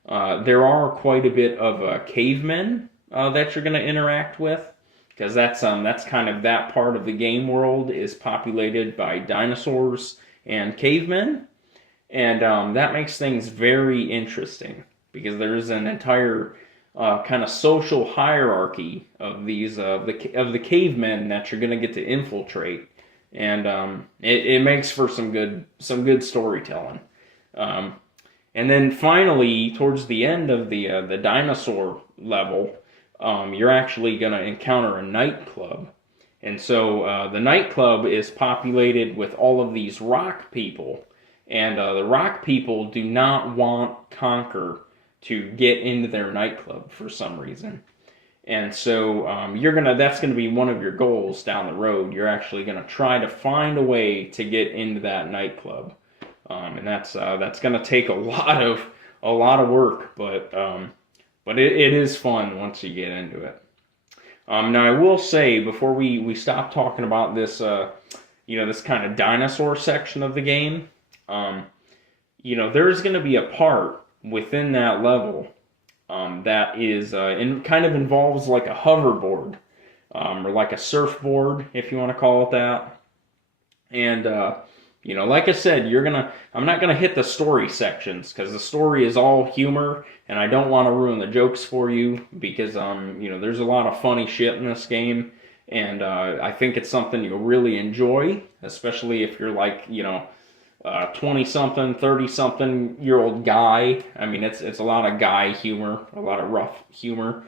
there are quite a bit of cavemen that you're going to interact with, because that's kind of that part of the game world is populated by dinosaurs and cavemen, and that makes things very interesting because there is an entire kind of social hierarchy of these of the cavemen that you're going to get to infiltrate, and it makes for some good storytelling. And then finally, towards the end of the dinosaur level, you're actually going to encounter a nightclub. And so the nightclub is populated with all of these rock people, and the rock people do not want Conker to get into their nightclub for some reason. And so that's gonna be one of your goals down the road. You're actually gonna try to find a way to get into that nightclub, and that's gonna take a lot of work, but it is fun once you get into it. Now I will say before we stop talking about this, this kind of dinosaur section of the game, there's going to be a part within that level that is kind of involves like a hoverboard or like a surfboard, if you want to call it that. And like I said, I'm not gonna hit the story sections because the story is all humor, and I don't want to ruin the jokes for you because there's a lot of funny shit in this game, and I think it's something you'll really enjoy, especially if you're like 20-something, 30-something year old guy. I mean, it's a lot of guy humor, a lot of rough humor.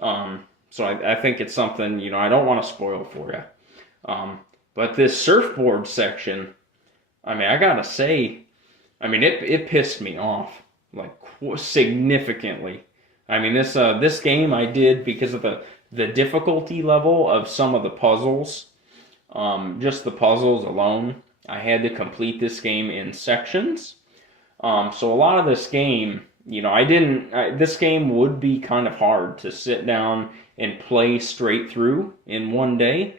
So I think it's something I don't want to spoil for you. But this surfboard section, I mean, I gotta say, it pissed me off like significantly. I mean, this game I did because of the difficulty level of some of the puzzles. Just the puzzles alone, I had to complete this game in sections. So a lot of this game, this game would be kind of hard to sit down and play straight through in one day.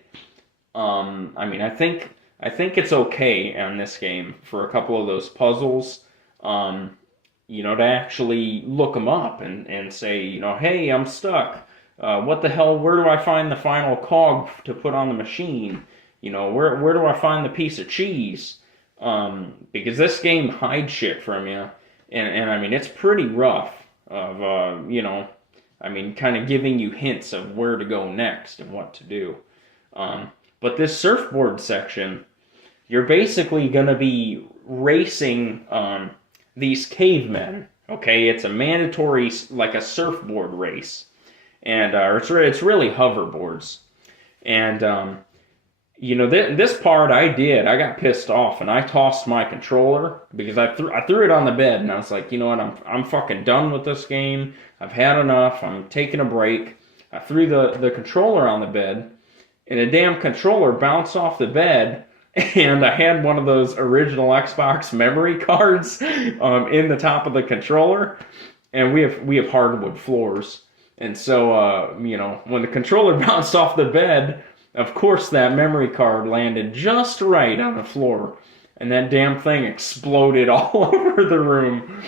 I think it's okay on this game for a couple of those puzzles, to actually look them up and say, hey, I'm stuck. What the hell, where do I find the final cog to put on the machine? Where do I find the piece of cheese? Because this game hides shit from you. And it's pretty rough of, kind of giving you hints of where to go next and what to do. But this surfboard section, you're basically going to be racing these cavemen. Okay, it's a mandatory, like a surfboard race, and it's really hoverboards. And this part I got pissed off, and I tossed my controller because I threw it on the bed, and I was like, you know what, I'm fucking done with this game. I've had enough. I'm taking a break. I threw the controller on the bed, and the damn controller bounced off the bed. And I had one of those original Xbox memory cards in the top of the controller, and we have hardwood floors, and so when the controller bounced off the bed, of course that memory card landed just right on the floor, and that damn thing exploded all over the room.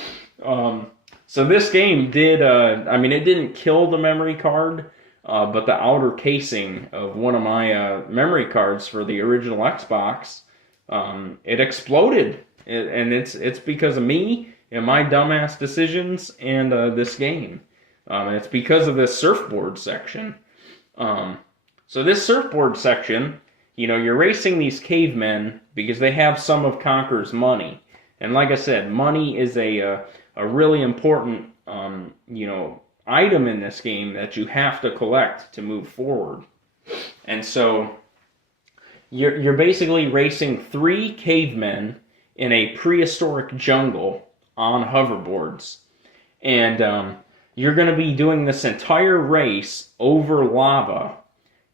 So this game did, it didn't kill the memory card. But the outer casing of one of my memory cards for the original Xbox, it exploded, and it's because of me and my dumbass decisions and this game, and it's because of this surfboard section. So this surfboard section, you're racing these cavemen because they have some of Conker's money, and like I said, money is a really important item in this game that you have to collect to move forward. And so you're basically racing 3 cavemen in a prehistoric jungle on hoverboards. And you're going to be doing this entire race over lava,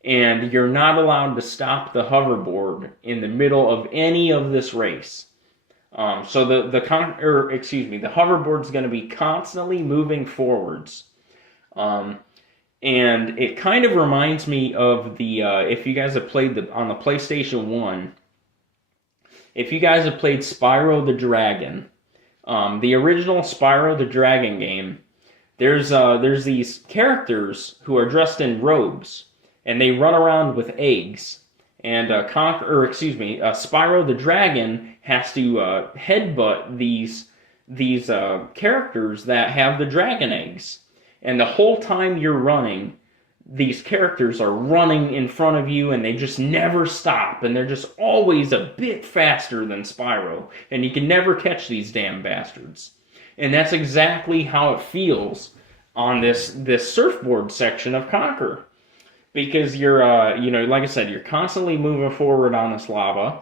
and you're not allowed to stop the hoverboard in the middle of any of this race. So the hoverboard's going to be constantly moving forwards. And it kind of reminds me of the, if you guys have played on the PlayStation 1, if you guys have played Spyro the Dragon, the original Spyro the Dragon game, there's these characters who are dressed in robes, and they run around with eggs, and Spyro the Dragon has to headbutt these characters that have the dragon eggs. And the whole time you're running, these characters are running in front of you, and they just never stop, and they're just always a bit faster than Spyro, and you can never catch these damn bastards. And that's exactly how it feels on this surfboard section of Conker. Because you're, like I said, you're constantly moving forward on this lava,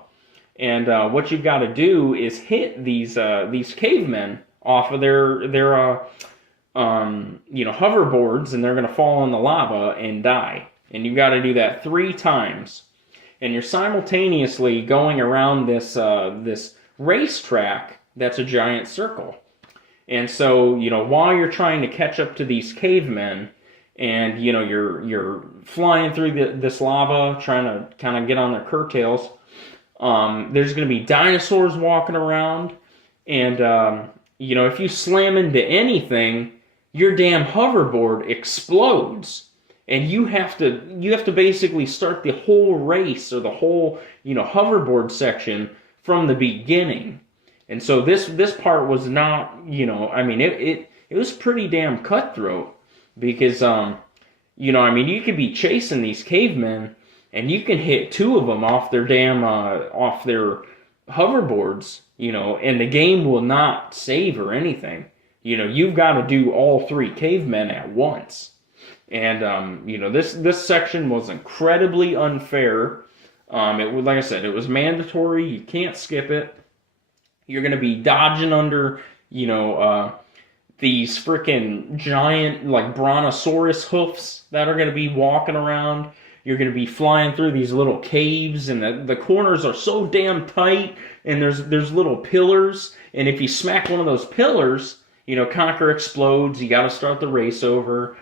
and what you've got to do is hit these cavemen off of their hoverboards, and they're going to fall in the lava and die. And you've got to do that 3 times. And you're simultaneously going around this racetrack that's a giant circle. And so, while you're trying to catch up to these cavemen, and you're flying through this lava, trying to kind of get on their curtails, there's going to be dinosaurs walking around, and if you slam into anything, your damn hoverboard explodes, and you have to basically start the whole race or the whole hoverboard section from the beginning. And so this part was not, it was pretty damn cutthroat, because you could be chasing these cavemen, and you can hit 2 of them off their hoverboards, and the game will not save or anything. You've got to do all 3 cavemen at once. And this section was incredibly unfair. It was, like I said, it was mandatory. You can't skip it. You're going to be dodging under, these freaking giant, like, brontosaurus hoofs that are going to be walking around. You're going to be flying through these little caves, and the corners are so damn tight, and there's little pillars, and if you smack one of those pillars, Conker explodes. You got to start the race over.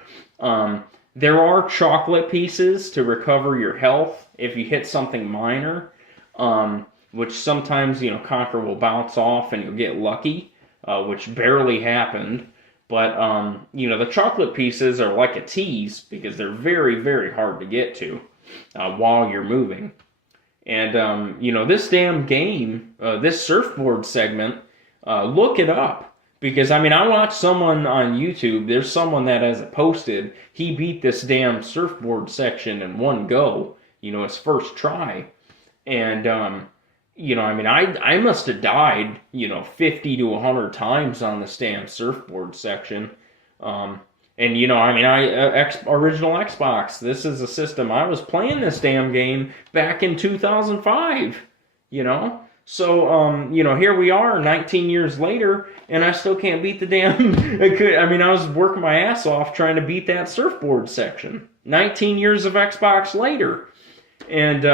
There are chocolate pieces to recover your health if you hit something minor, which sometimes, Conker will bounce off and you'll get lucky, which barely happened. But, the chocolate pieces are like a tease, because they're very, very hard to get to while you're moving. And, this damn game, this surfboard segment, look it up. Because, I watched someone on YouTube, there's someone that has it posted, he beat this damn surfboard section in one go, his first try. And, I must have died, 50 to 100 times on this damn surfboard section. Original Xbox, this is a system, I was playing this damn game back in 2005, So, here we are 19 years later, and I still can't beat the damn... I was working my ass off trying to beat that surfboard section. 19 years of Xbox later. And,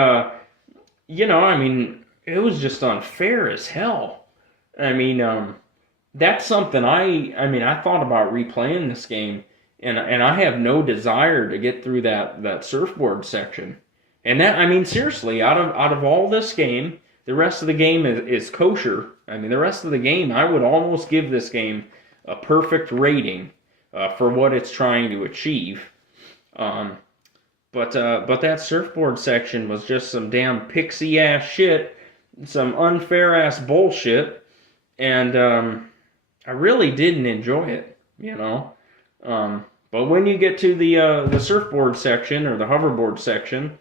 it was just unfair as hell. That's something I thought about replaying this game, and I have no desire to get through that surfboard section. And that, seriously, out of all this game... The rest of the game is kosher. The rest of the game, I would almost give this game a perfect rating for what it's trying to achieve. But that surfboard section was just some damn pixie-ass shit, some unfair-ass bullshit, and I really didn't enjoy it, But when you get to the surfboard section, or the hoverboard section,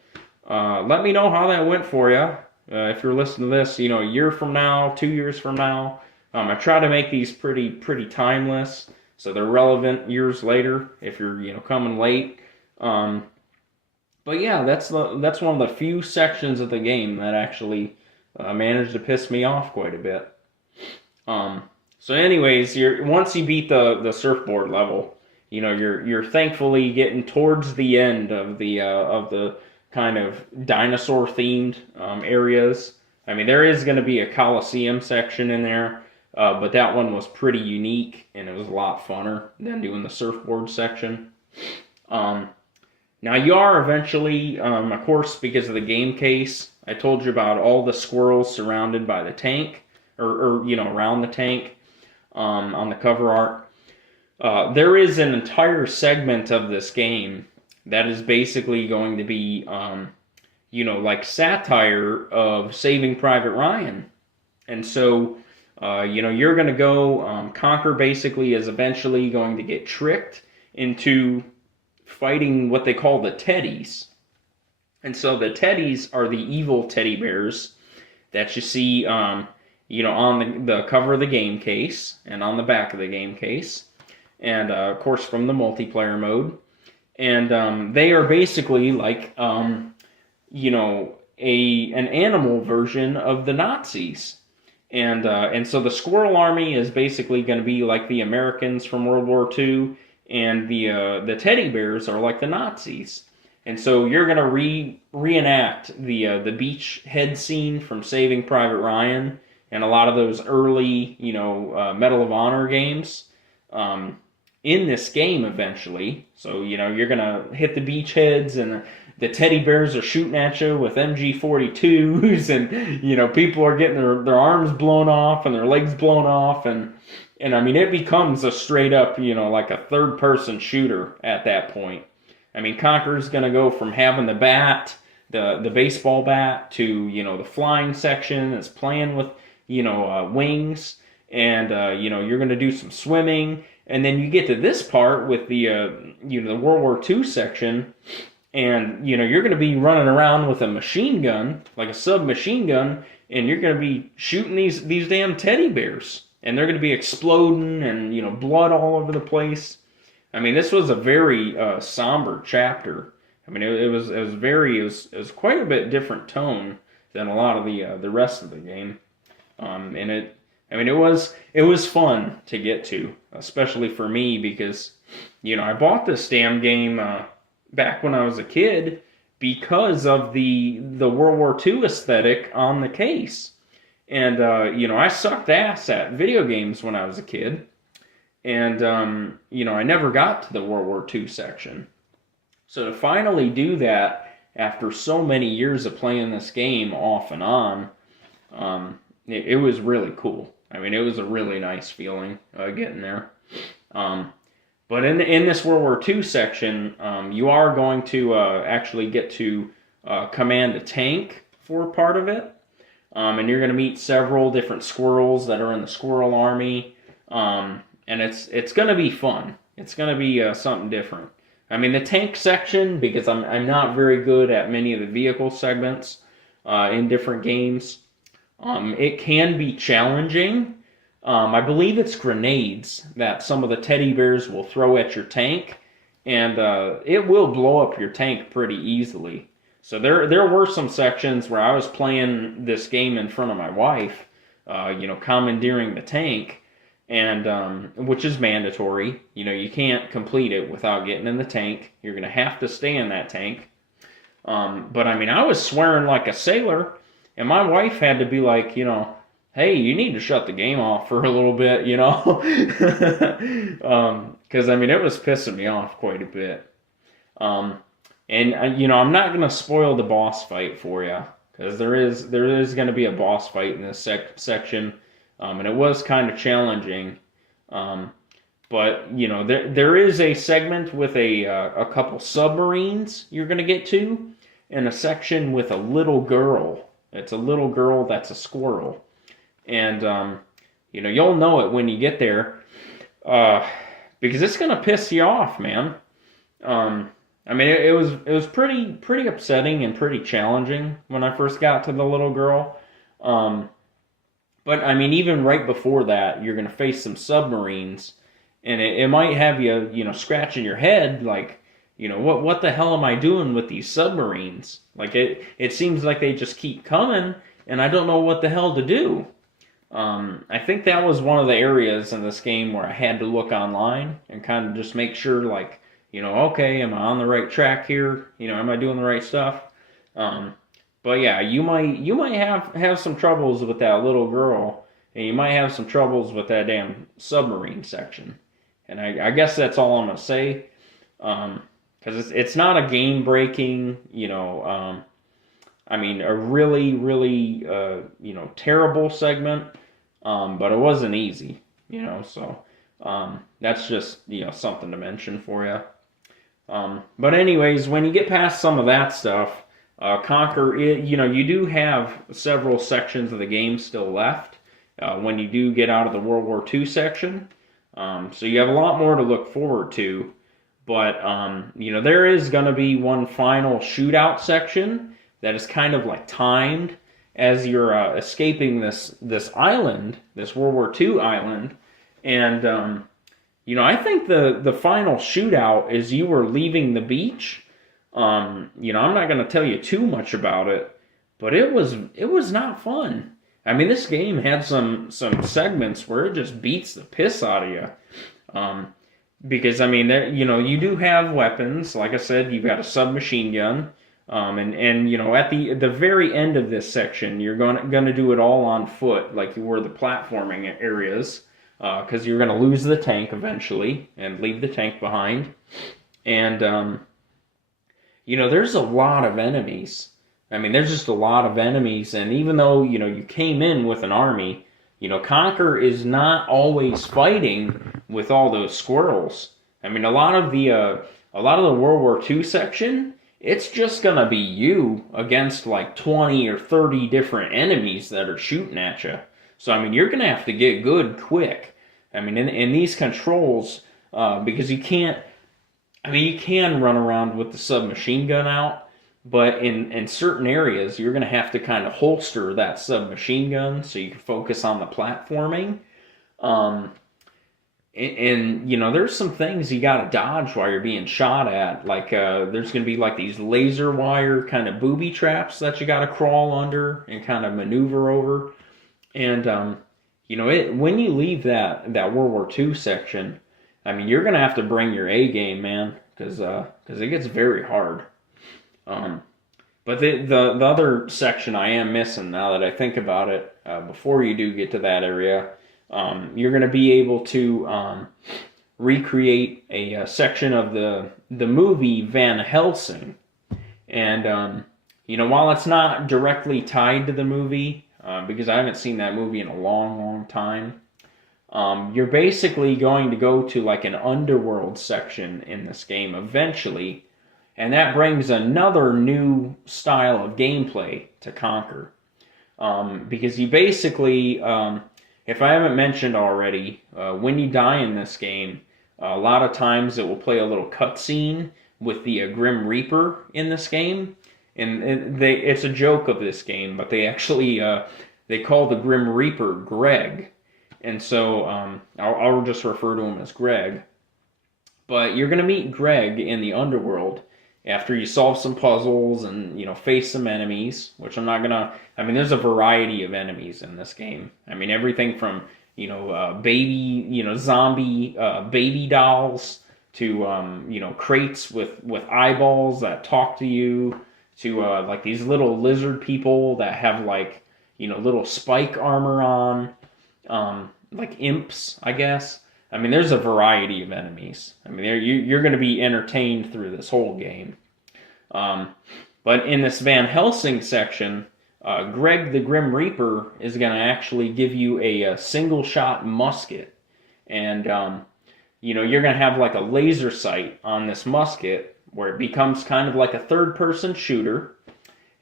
let me know how that went for you. If you're listening to this, a year from now, 2 years from now, I try to make these pretty timeless, so they're relevant years later if you're coming late. But yeah, that's one of the few sections of the game that actually managed to piss me off quite a bit. So anyways, once you beat the surfboard level, you're thankfully getting towards the end of the kind of dinosaur-themed areas. There is going to be a Coliseum section in there, but that one was pretty unique, and it was a lot funner than doing the surfboard section. Now, you are eventually, of course, because of the game case, I told you about all the squirrels surrounded by the tank, or around the tank, on the cover art. There is an entire segment of this game that is basically going to be, like satire of Saving Private Ryan. And so, you're going to go, Conker basically is eventually going to get tricked into fighting what they call the teddies. And so the teddies are the evil teddy bears that you see, on the cover of the game case and on the back of the game case. And, of course, from the multiplayer mode. And they are basically like, an animal version of the Nazis. And so the Squirrel Army is basically going to be like the Americans from World War II, and the teddy bears are like the Nazis. And so you're going to reenact the beach head scene from Saving Private Ryan and a lot of those early, Medal of Honor games in this game eventually. So, you're going to hit the beach heads, and the teddy bears are shooting at you with MG42s, and, people are getting their arms blown off and their legs blown off. And I mean, it becomes a straight up, like a third person shooter at that point. I mean, Conker's going to go from having the bat, the baseball bat, to, the flying section that's playing with, wings. And, you're going to do some swimming. And then you get to this part with the, the World War II section. And, you're going to be running around with a machine gun, like a submachine gun. And you're going to be shooting these damn teddy bears. And they're going to be exploding and, blood all over the place. I mean, this was a very somber chapter. I mean, it was quite a bit different tone than a lot of the rest of the game. And it was fun to get to, especially for me because, I bought this damn game back when I was a kid because of the World War II aesthetic on the case. And I sucked ass at video games when I was a kid. And, I never got to the World War II section. So to finally do that after so many years of playing this game off and on, it was really cool. I mean, it was a really nice feeling getting there. But in this World War II section, you are going to actually get to command a tank for part of it. And you're going to meet several different squirrels that are in the Squirrel Army. And it's going to be fun. It's going to be something different. I mean, the tank section, because I'm not very good at many of the vehicle segments in different games, it can be challenging. I believe it's grenades that some of the teddy bears will throw at your tank, and it will blow up your tank pretty easily. So there were some sections where I was playing this game in front of my wife, commandeering the tank, and which is mandatory. You can't complete it without getting in the tank. You're going to have to stay in that tank. But I mean, I was swearing like a sailor, and my wife had to be like, hey, you need to shut the game off for a little bit, because I mean, it was pissing me off quite a bit. And I'm not going to spoil the boss fight for you, because there is going to be a boss fight in this section. And it was kind of challenging, but there is a segment with a couple submarines you're going to get to, and a section with a little girl. It's a little girl that's a squirrel, and you'll know it when you get there, because it's going to piss you off, man. I mean, it was pretty upsetting and pretty challenging when I first got to the little girl. But, I mean, even right before that, you're going to face some submarines, and it might have you, scratching your head, like, what the hell am I doing with these submarines? Like, it seems like they just keep coming, and I don't know what the hell to do. I think that was one of the areas in this game where I had to look online and kind of just make sure, like, okay, am I on the right track here? Am I doing the right stuff? But yeah, you might have some troubles with that little girl, and you might have some troubles with that damn submarine section. And I guess that's all I'm gonna say, because it's not a game breaking, I mean, a really really terrible segment, but it wasn't easy, So that's just something to mention for you. But anyways, when you get past some of that stuff. Conker, you do have several sections of the game still left when you do get out of the World War II section. So you have a lot more to look forward to. But, there is going to be one final shootout section that is kind of like timed as you're escaping this island, this World War II island. And, I think the final shootout is you were leaving the beach. I'm not going to tell you too much about it, but it was not fun. I mean, this game had some segments where it just beats the piss out of you. Um, because I mean, there, you do have weapons. Like I said, you've got a submachine gun. And at the very end of this section, you're gonna do it all on foot, like you were the platforming areas, because you're gonna lose the tank eventually and leave the tank behind. And there's a lot of enemies. I mean, there's just a lot of enemies, and even though you came in with an army, Conker is not always fighting with all those squirrels. I mean, a lot of the World War II section, it's just gonna be you against like 20 or 30 different enemies that are shooting at you. So I mean, you're gonna have to get good quick. I mean, in these controls, because you can't. I mean, you can run around with the submachine gun out, but in certain areas, you're gonna have to kind of holster that submachine gun so you can focus on the platforming. Um, and there's some things you gotta dodge while you're being shot at. Like there's gonna be like these laser wire kind of booby traps that you gotta crawl under and kind of maneuver over. And when you leave that World War II section, I mean you're gonna have to bring your A game, man, because it gets very hard. Um, but the other section I am missing now that I think about it, before you do get to that area, you're going to be able to recreate a section of the movie Van Helsing. And, while it's not directly tied to the movie, because I haven't seen that movie in a long, long time, you're basically going to go to like an underworld section in this game eventually, and that brings another new style of gameplay to Conker. Because you basically, if I haven't mentioned already, when you die in this game, a lot of times it will play a little cutscene with the Grim Reaper in this game. And it's a joke of this game, but they actually, they call the Grim Reaper Greg. And so I'll just refer to him as Greg. But you're going to meet Greg in the underworld after you solve some puzzles and face some enemies, which I'm not gonna. I mean, there's a variety of enemies in this game. I mean, everything from baby zombie baby dolls to crates with eyeballs that talk to you, to like these little lizard people that have like little spike armor on, like imps, I guess. I mean, there's a variety of enemies. I mean, you're going to be entertained through this whole game. But in this Van Helsing section, Greg the Grim Reaper is going to actually give you a single-shot musket. And, you're going to have like a laser sight on this musket where it becomes kind of like a third-person shooter.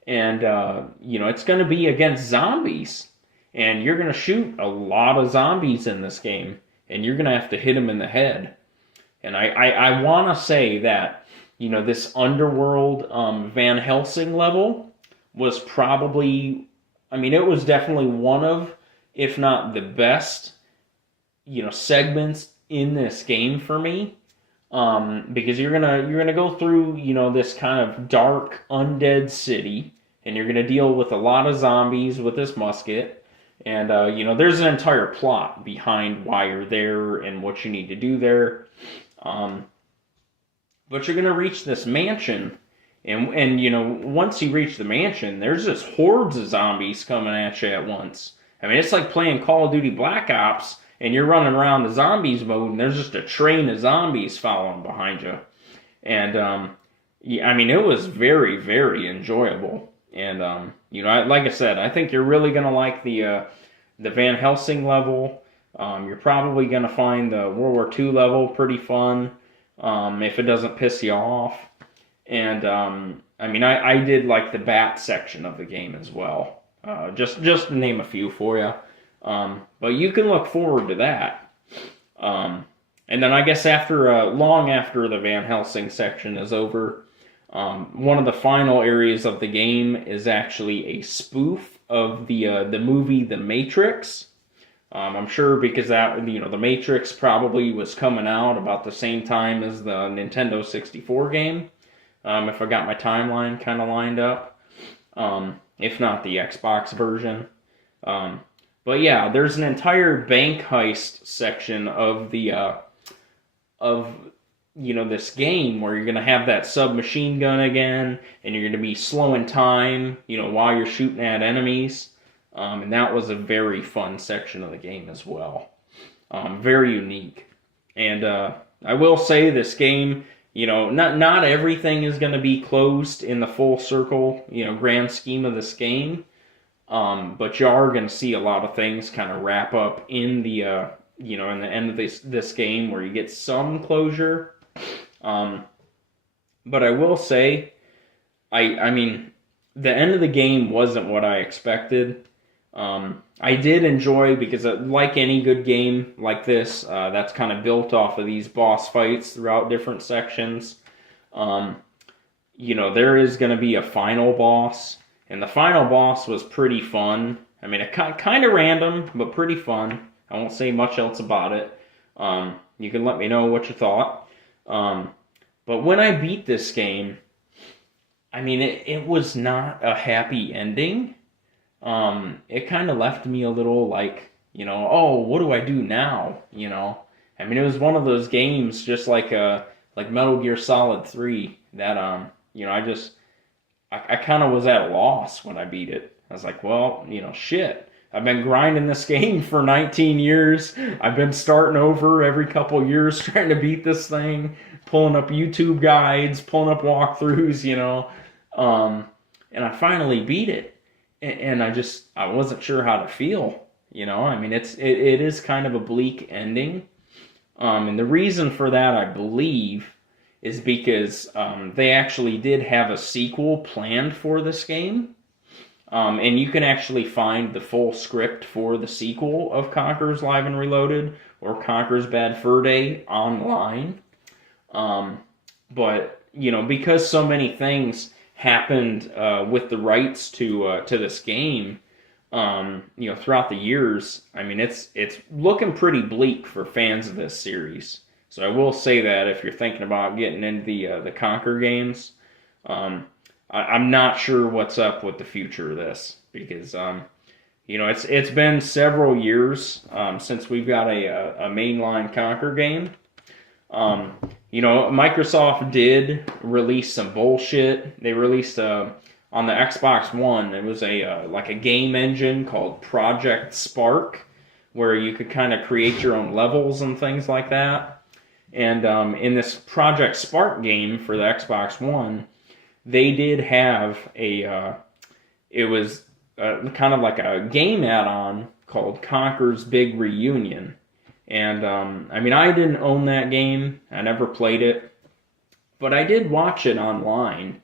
And, it's going to be against zombies. And you're going to shoot a lot of zombies in this game. And you're going to have to hit them in the head. And I want to say that, this underworld Van Helsing level was probably, I mean, it was definitely one of, if not the best, segments in this game for me. Because you're gonna go through, this kind of dark, undead city, and you're gonna deal with a lot of zombies with this musket. And, there's an entire plot behind why you're there and what you need to do there. But you're going to reach this mansion. And once you reach the mansion, there's just hordes of zombies coming at you at once. I mean, it's like playing Call of Duty Black Ops, and you're running around the zombies mode, and there's just a train of zombies following behind you. And, yeah, I mean, it was very, very enjoyable. And, like I said, I think you're really going to like the Van Helsing level. You're probably going to find the World War II level pretty fun, if it doesn't piss you off. And, I mean, I did like the bat section of the game as well. Just to name a few for you. But you can look forward to that. And then I guess long after the Van Helsing section is over, one of the final areas of the game is actually a spoof of the movie The Matrix. I'm sure because that The Matrix probably was coming out about the same time as the Nintendo 64 game, if I got my timeline kind of lined up. If not the Xbox version. But yeah, there's an entire bank heist section of the of this game where you're gonna have that submachine gun again, and you're gonna be slowing time, while you're shooting at enemies. And that was a very fun section of the game as well. Very unique. And I will say this game, not everything is going to be closed in the full circle, grand scheme of this game. But you are going to see a lot of things kind of wrap up in the, in the end of this game where you get some closure. But I will say, I mean, the end of the game wasn't what I expected. I did enjoy, because like any good game like this, that's kind of built off of these boss fights throughout different sections. There is going to be a final boss, and the final boss was pretty fun. I mean, it kind of random, but pretty fun. I won't say much else about it. You can let me know what you thought. But when I beat this game, I mean, it was not a happy ending. It kind of left me a little like, oh, what do I do now? I mean, it was one of those games just like Metal Gear Solid 3 that, I kind of was at a loss when I beat it. I was like, well, shit. I've been grinding this game for 19 years. I've been starting over every couple years trying to beat this thing, pulling up YouTube guides, pulling up walkthroughs, and I finally beat it. And I wasn't sure how to feel, I mean, it is kind of a bleak ending. And the reason for that, I believe, is because they actually did have a sequel planned for this game. And you can actually find the full script for the sequel of Conker's Live and Reloaded, or Conker's Bad Fur Day, online. But, because so many things happened with the rights to this game, throughout the years, I mean, it's looking pretty bleak for fans of this series. So I will say that if you're thinking about getting into the Conker games, I'm not sure what's up with the future of this, because it's been several years since we've got a mainline Conker game. Microsoft did release some bullshit. They released on the Xbox One, it was a game engine called Project Spark, where you could kind of create your own levels and things like that. And in this Project Spark game for the Xbox One, they did have it was kind of like a game add-on called Conker's Big Reunion. And, I mean, I didn't own that game. I never played it. But I did watch it online.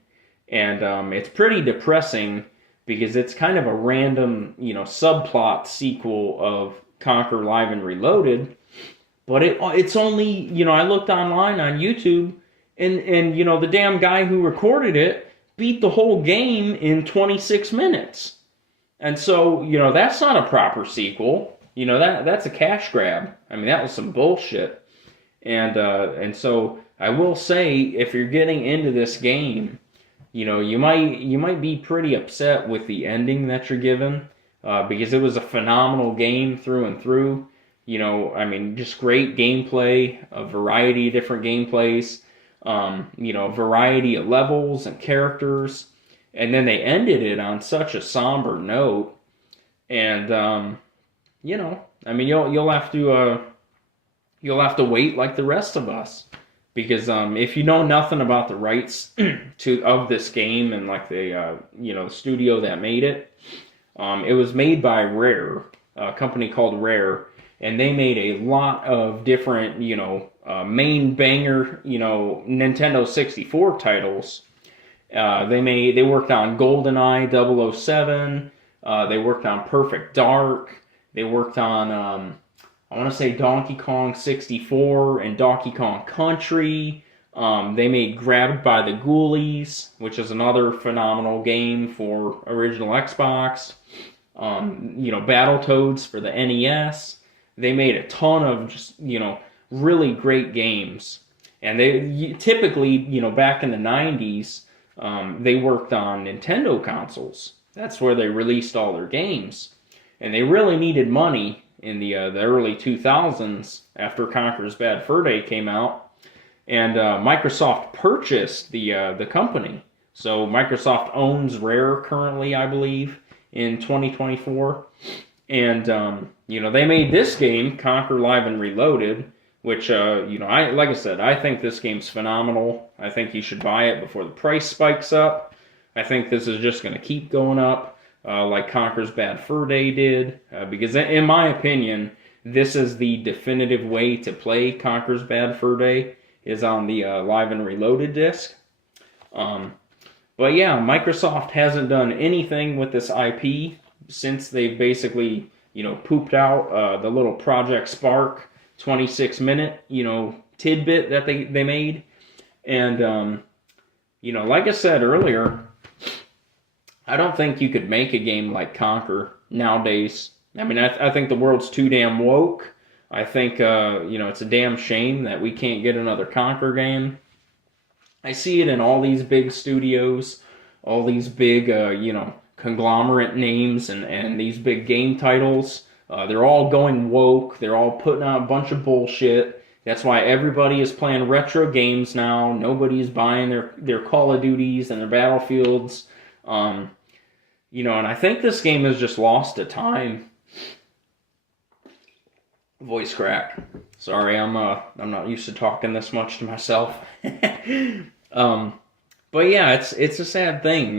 And it's pretty depressing, because it's kind of a random, subplot sequel of Conker Live and Reloaded. But it's only, I looked online on YouTube, and the damn guy who recorded it beat the whole game in 26 minutes. And so, that's not a proper sequel. That's a cash grab. I mean, that was some bullshit. And so I will say, if you're getting into this game, you might be pretty upset with the ending that you're given, because it was a phenomenal game through and through. I mean, just great gameplay, a variety of different gameplays, a variety of levels and characters, and then they ended it on such a somber note. And I mean, you'll have to wait like the rest of us, because if you know nothing about the rights of this game and like the studio that made it, it was made by Rare, a company called Rare, and they made a lot of different main banger Nintendo 64 titles. They worked on GoldenEye 007. They worked on Perfect Dark. They worked on, I want to say, Donkey Kong 64 and Donkey Kong Country. They made Grabbed by the Ghoulies, which is another phenomenal game for original Xbox. Battletoads for the NES. They made a ton of just, really great games. And they typically, back in the 90s, they worked on Nintendo consoles. That's where they released all their games. and they really needed money in the early 2000s after Conker's Bad Fur Day came out, and Microsoft purchased the company. So Microsoft owns Rare currently, I believe, in 2024, and they made this game, Conker Live and Reloaded, which like I said, I think this game's phenomenal. I think you should buy it before the price spikes up. I think this is just going to keep going up, like Conker's Bad Fur Day did, because in my opinion, this is the definitive way to play Conker's Bad Fur Day, is on the Live and Reloaded disc. But yeah, Microsoft hasn't done anything with this IP since they've basically, pooped out the little Project Spark 26-minute, tidbit that they made. And, like I said earlier, I don't think you could make a game like Conker nowadays. I mean, I think the world's too damn woke. I think, it's a damn shame that we can't get another Conker game. I see it in all these big studios, all these big, conglomerate names and these big game titles. They're all going woke. They're all putting out a bunch of bullshit. That's why everybody is playing retro games now. Nobody's buying their Call of Duties and their Battlefields. And I think this game has just lost to time. Voice crack. Sorry, I'm not used to talking this much to myself. But yeah, it's a sad thing,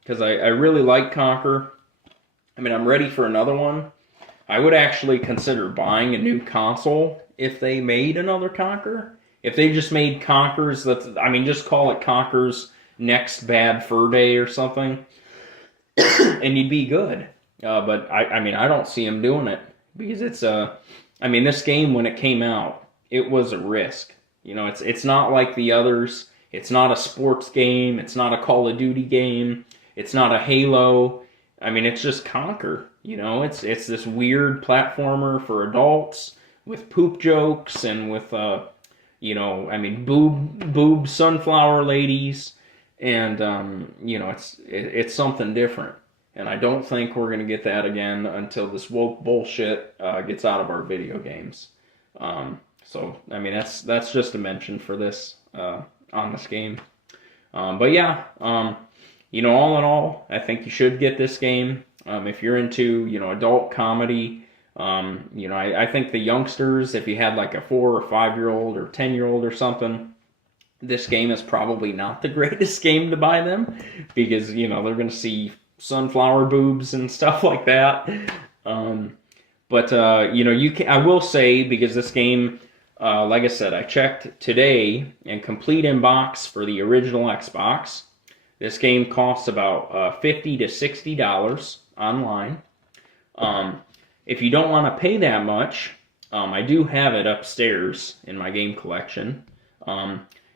because I really like Conker. I mean, I'm ready for another one. I would actually consider buying a new console if they made another Conker. If they just made Conker's, just call it Conker's Next Bad Fur Day or something, and you'd be good. But I don't see them doing it, because it's this game, when it came out, it was a risk. It's not like the others. It's not a sports game. It's not a Call of Duty game. It's not a Halo. It's just Conker. It's this weird platformer for adults with poop jokes and with boob sunflower ladies, and it's something different. And I don't think we're gonna get that again until this woke bullshit gets out of our video games. So that's just a mention for this on this game. But yeah, all in all, I think you should get this game. If you're into, adult comedy, I think the youngsters, if you had like a 4 or 5-year-old or 10-year-old or something, this game is probably not the greatest game to buy them, because, they're going to see sunflower boobs and stuff like that. But I will say, because this game, like I said, I checked today, and complete in box for the original Xbox, this game costs about $50 to $60 online. If you don't want to pay that much, I do have it upstairs in my game collection.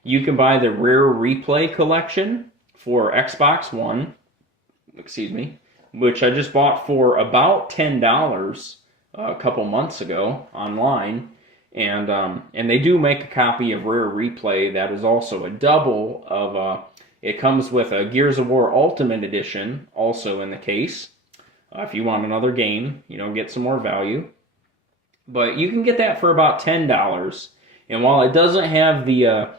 You can buy the Rare Replay collection for Xbox One, which I just bought for about $10 a couple months ago online. And they do make a copy of Rare Replay that is also a double of... it comes with a Gears of War Ultimate Edition, also in the case. If you want another game, get some more value. But you can get that for about $10. And while it doesn't have the,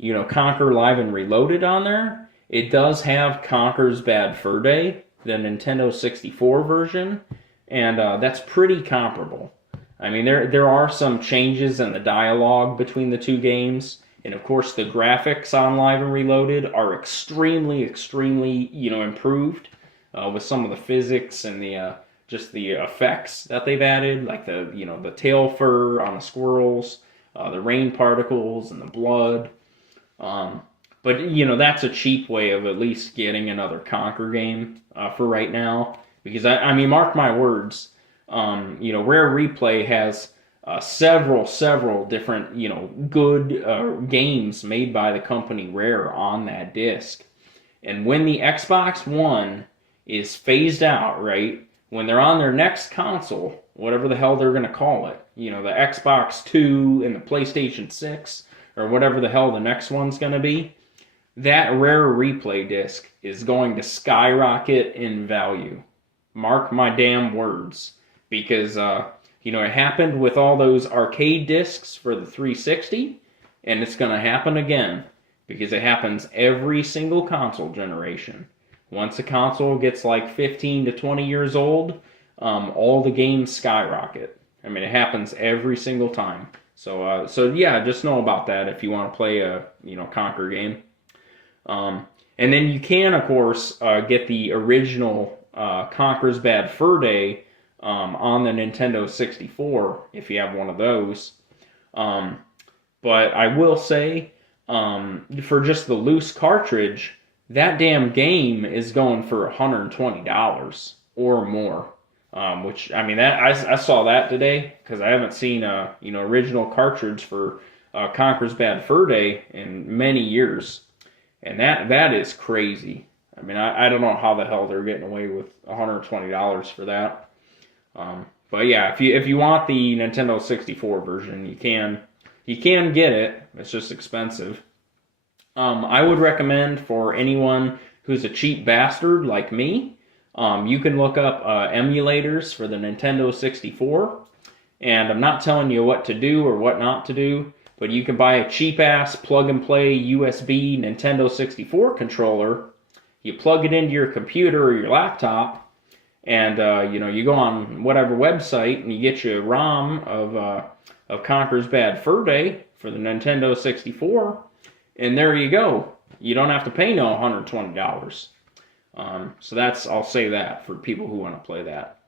Conker Live and Reloaded on there, it does have Conker's Bad Fur Day, the Nintendo 64 version. And that's pretty comparable. There are some changes in the dialogue between the two games. And of course, the graphics on Live and Reloaded are extremely, extremely, improved. With some of the physics and the just the effects that they've added, like the tail fur on the squirrels, the rain particles and the blood. But that's a cheap way of at least getting another Conker game for right now, because mark my words, Rare Replay has several different good games made by the company Rare on that disc, and when the Xbox One is phased out, right, when they're on their next console, whatever the hell they're going to call it, the Xbox 2 and the PlayStation 6, or whatever the hell the next one's going to be, that Rare Replay disc is going to skyrocket in value. Mark my damn words. Because, it happened with all those arcade discs for the 360, and it's going to happen again. Because it happens every single console generation. Once a console gets like 15 to 20 years old, all the games skyrocket. I mean, it happens every single time. So yeah, just know about that if you want to play a Conker game. And then you can, of course, get the original Conker's Bad Fur Day on the Nintendo 64 if you have one of those. But I will say, for just the loose cartridge, that damn game is going for $120 or more. Which, I mean, I saw that today because I haven't seen a original cartridge for Conker's Bad Fur Day in many years, and that is crazy. I mean, I don't know how the hell they're getting away with $120 for that. But yeah, if you want the Nintendo 64 version, you can get it. It's just expensive. I would recommend for anyone who's a cheap bastard like me. You can look up emulators for the Nintendo 64, and I'm not telling you what to do or what not to do, but you can buy a cheap-ass plug-and-play USB Nintendo 64 controller, you plug it into your computer or your laptop, and you go on whatever website, and you get you a ROM of Conker's Bad Fur Day for the Nintendo 64, and there you go. You don't have to pay no $120. So I'll say that for people who want to play that.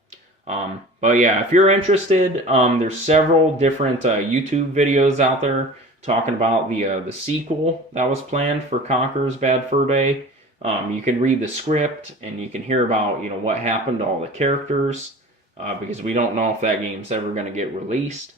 But yeah, if you're interested, there's several different YouTube videos out there talking about the sequel that was planned for Conker's Bad Fur Day. You can read the script and you can hear about what happened to all the characters, because we don't know if that game's ever going to get released.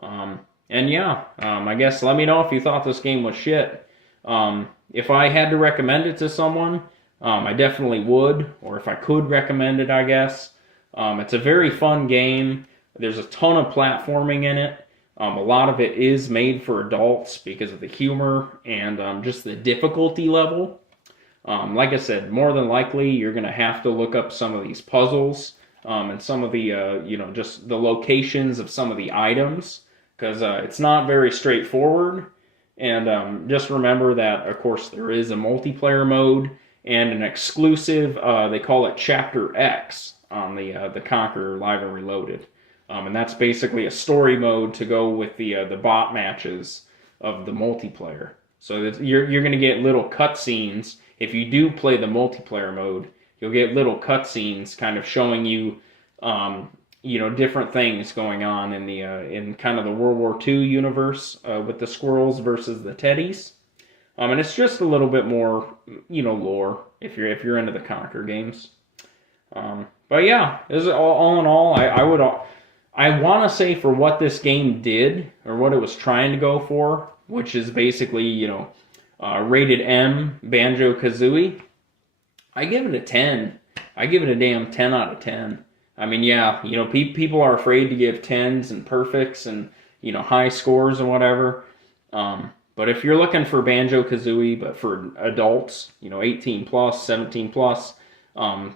And yeah, I guess let me know if you thought this game was shit. If I had to recommend it to someone, I definitely would, or if I could recommend it, I guess. It's a very fun game. There's a ton of platforming in it. A lot of it is made for adults because of the humor and just the difficulty level. Like I said, more than likely you're going to have to look up some of these puzzles and some of the, just the locations of some of the items, because it's not very straightforward. And just remember that, of course, there is a multiplayer mode and an exclusive, they call it Chapter X on the Conker Live and Reloaded. And that's basically a story mode to go with the bot matches of the multiplayer. So that you're going to get little cutscenes. If you do play the multiplayer mode, you'll get little cutscenes kind of showing you, different things going on in the in kind of the World War II universe with the squirrels versus the teddies. And it's just a little bit more, lore if you're into the Conker games. But yeah, this is all in all, I want to say for what this game did or what it was trying to go for, which is basically rated M Banjo-Kazooie, I give it a 10. I give it a damn 10 out of 10. I mean, yeah, people are afraid to give 10s and perfects and high scores and whatever. But if you're looking for Banjo-Kazooie, but for adults, 18 plus, 17 plus,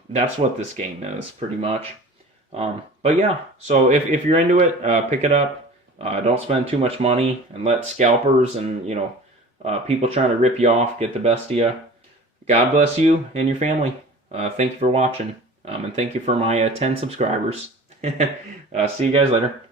that's what this game is, pretty much. But yeah, so if you're into it, pick it up. Don't spend too much money and let scalpers and, people trying to rip you off get the best of you. God bless you and your family. Thank you for watching. And thank you for my 10 subscribers. See you guys later.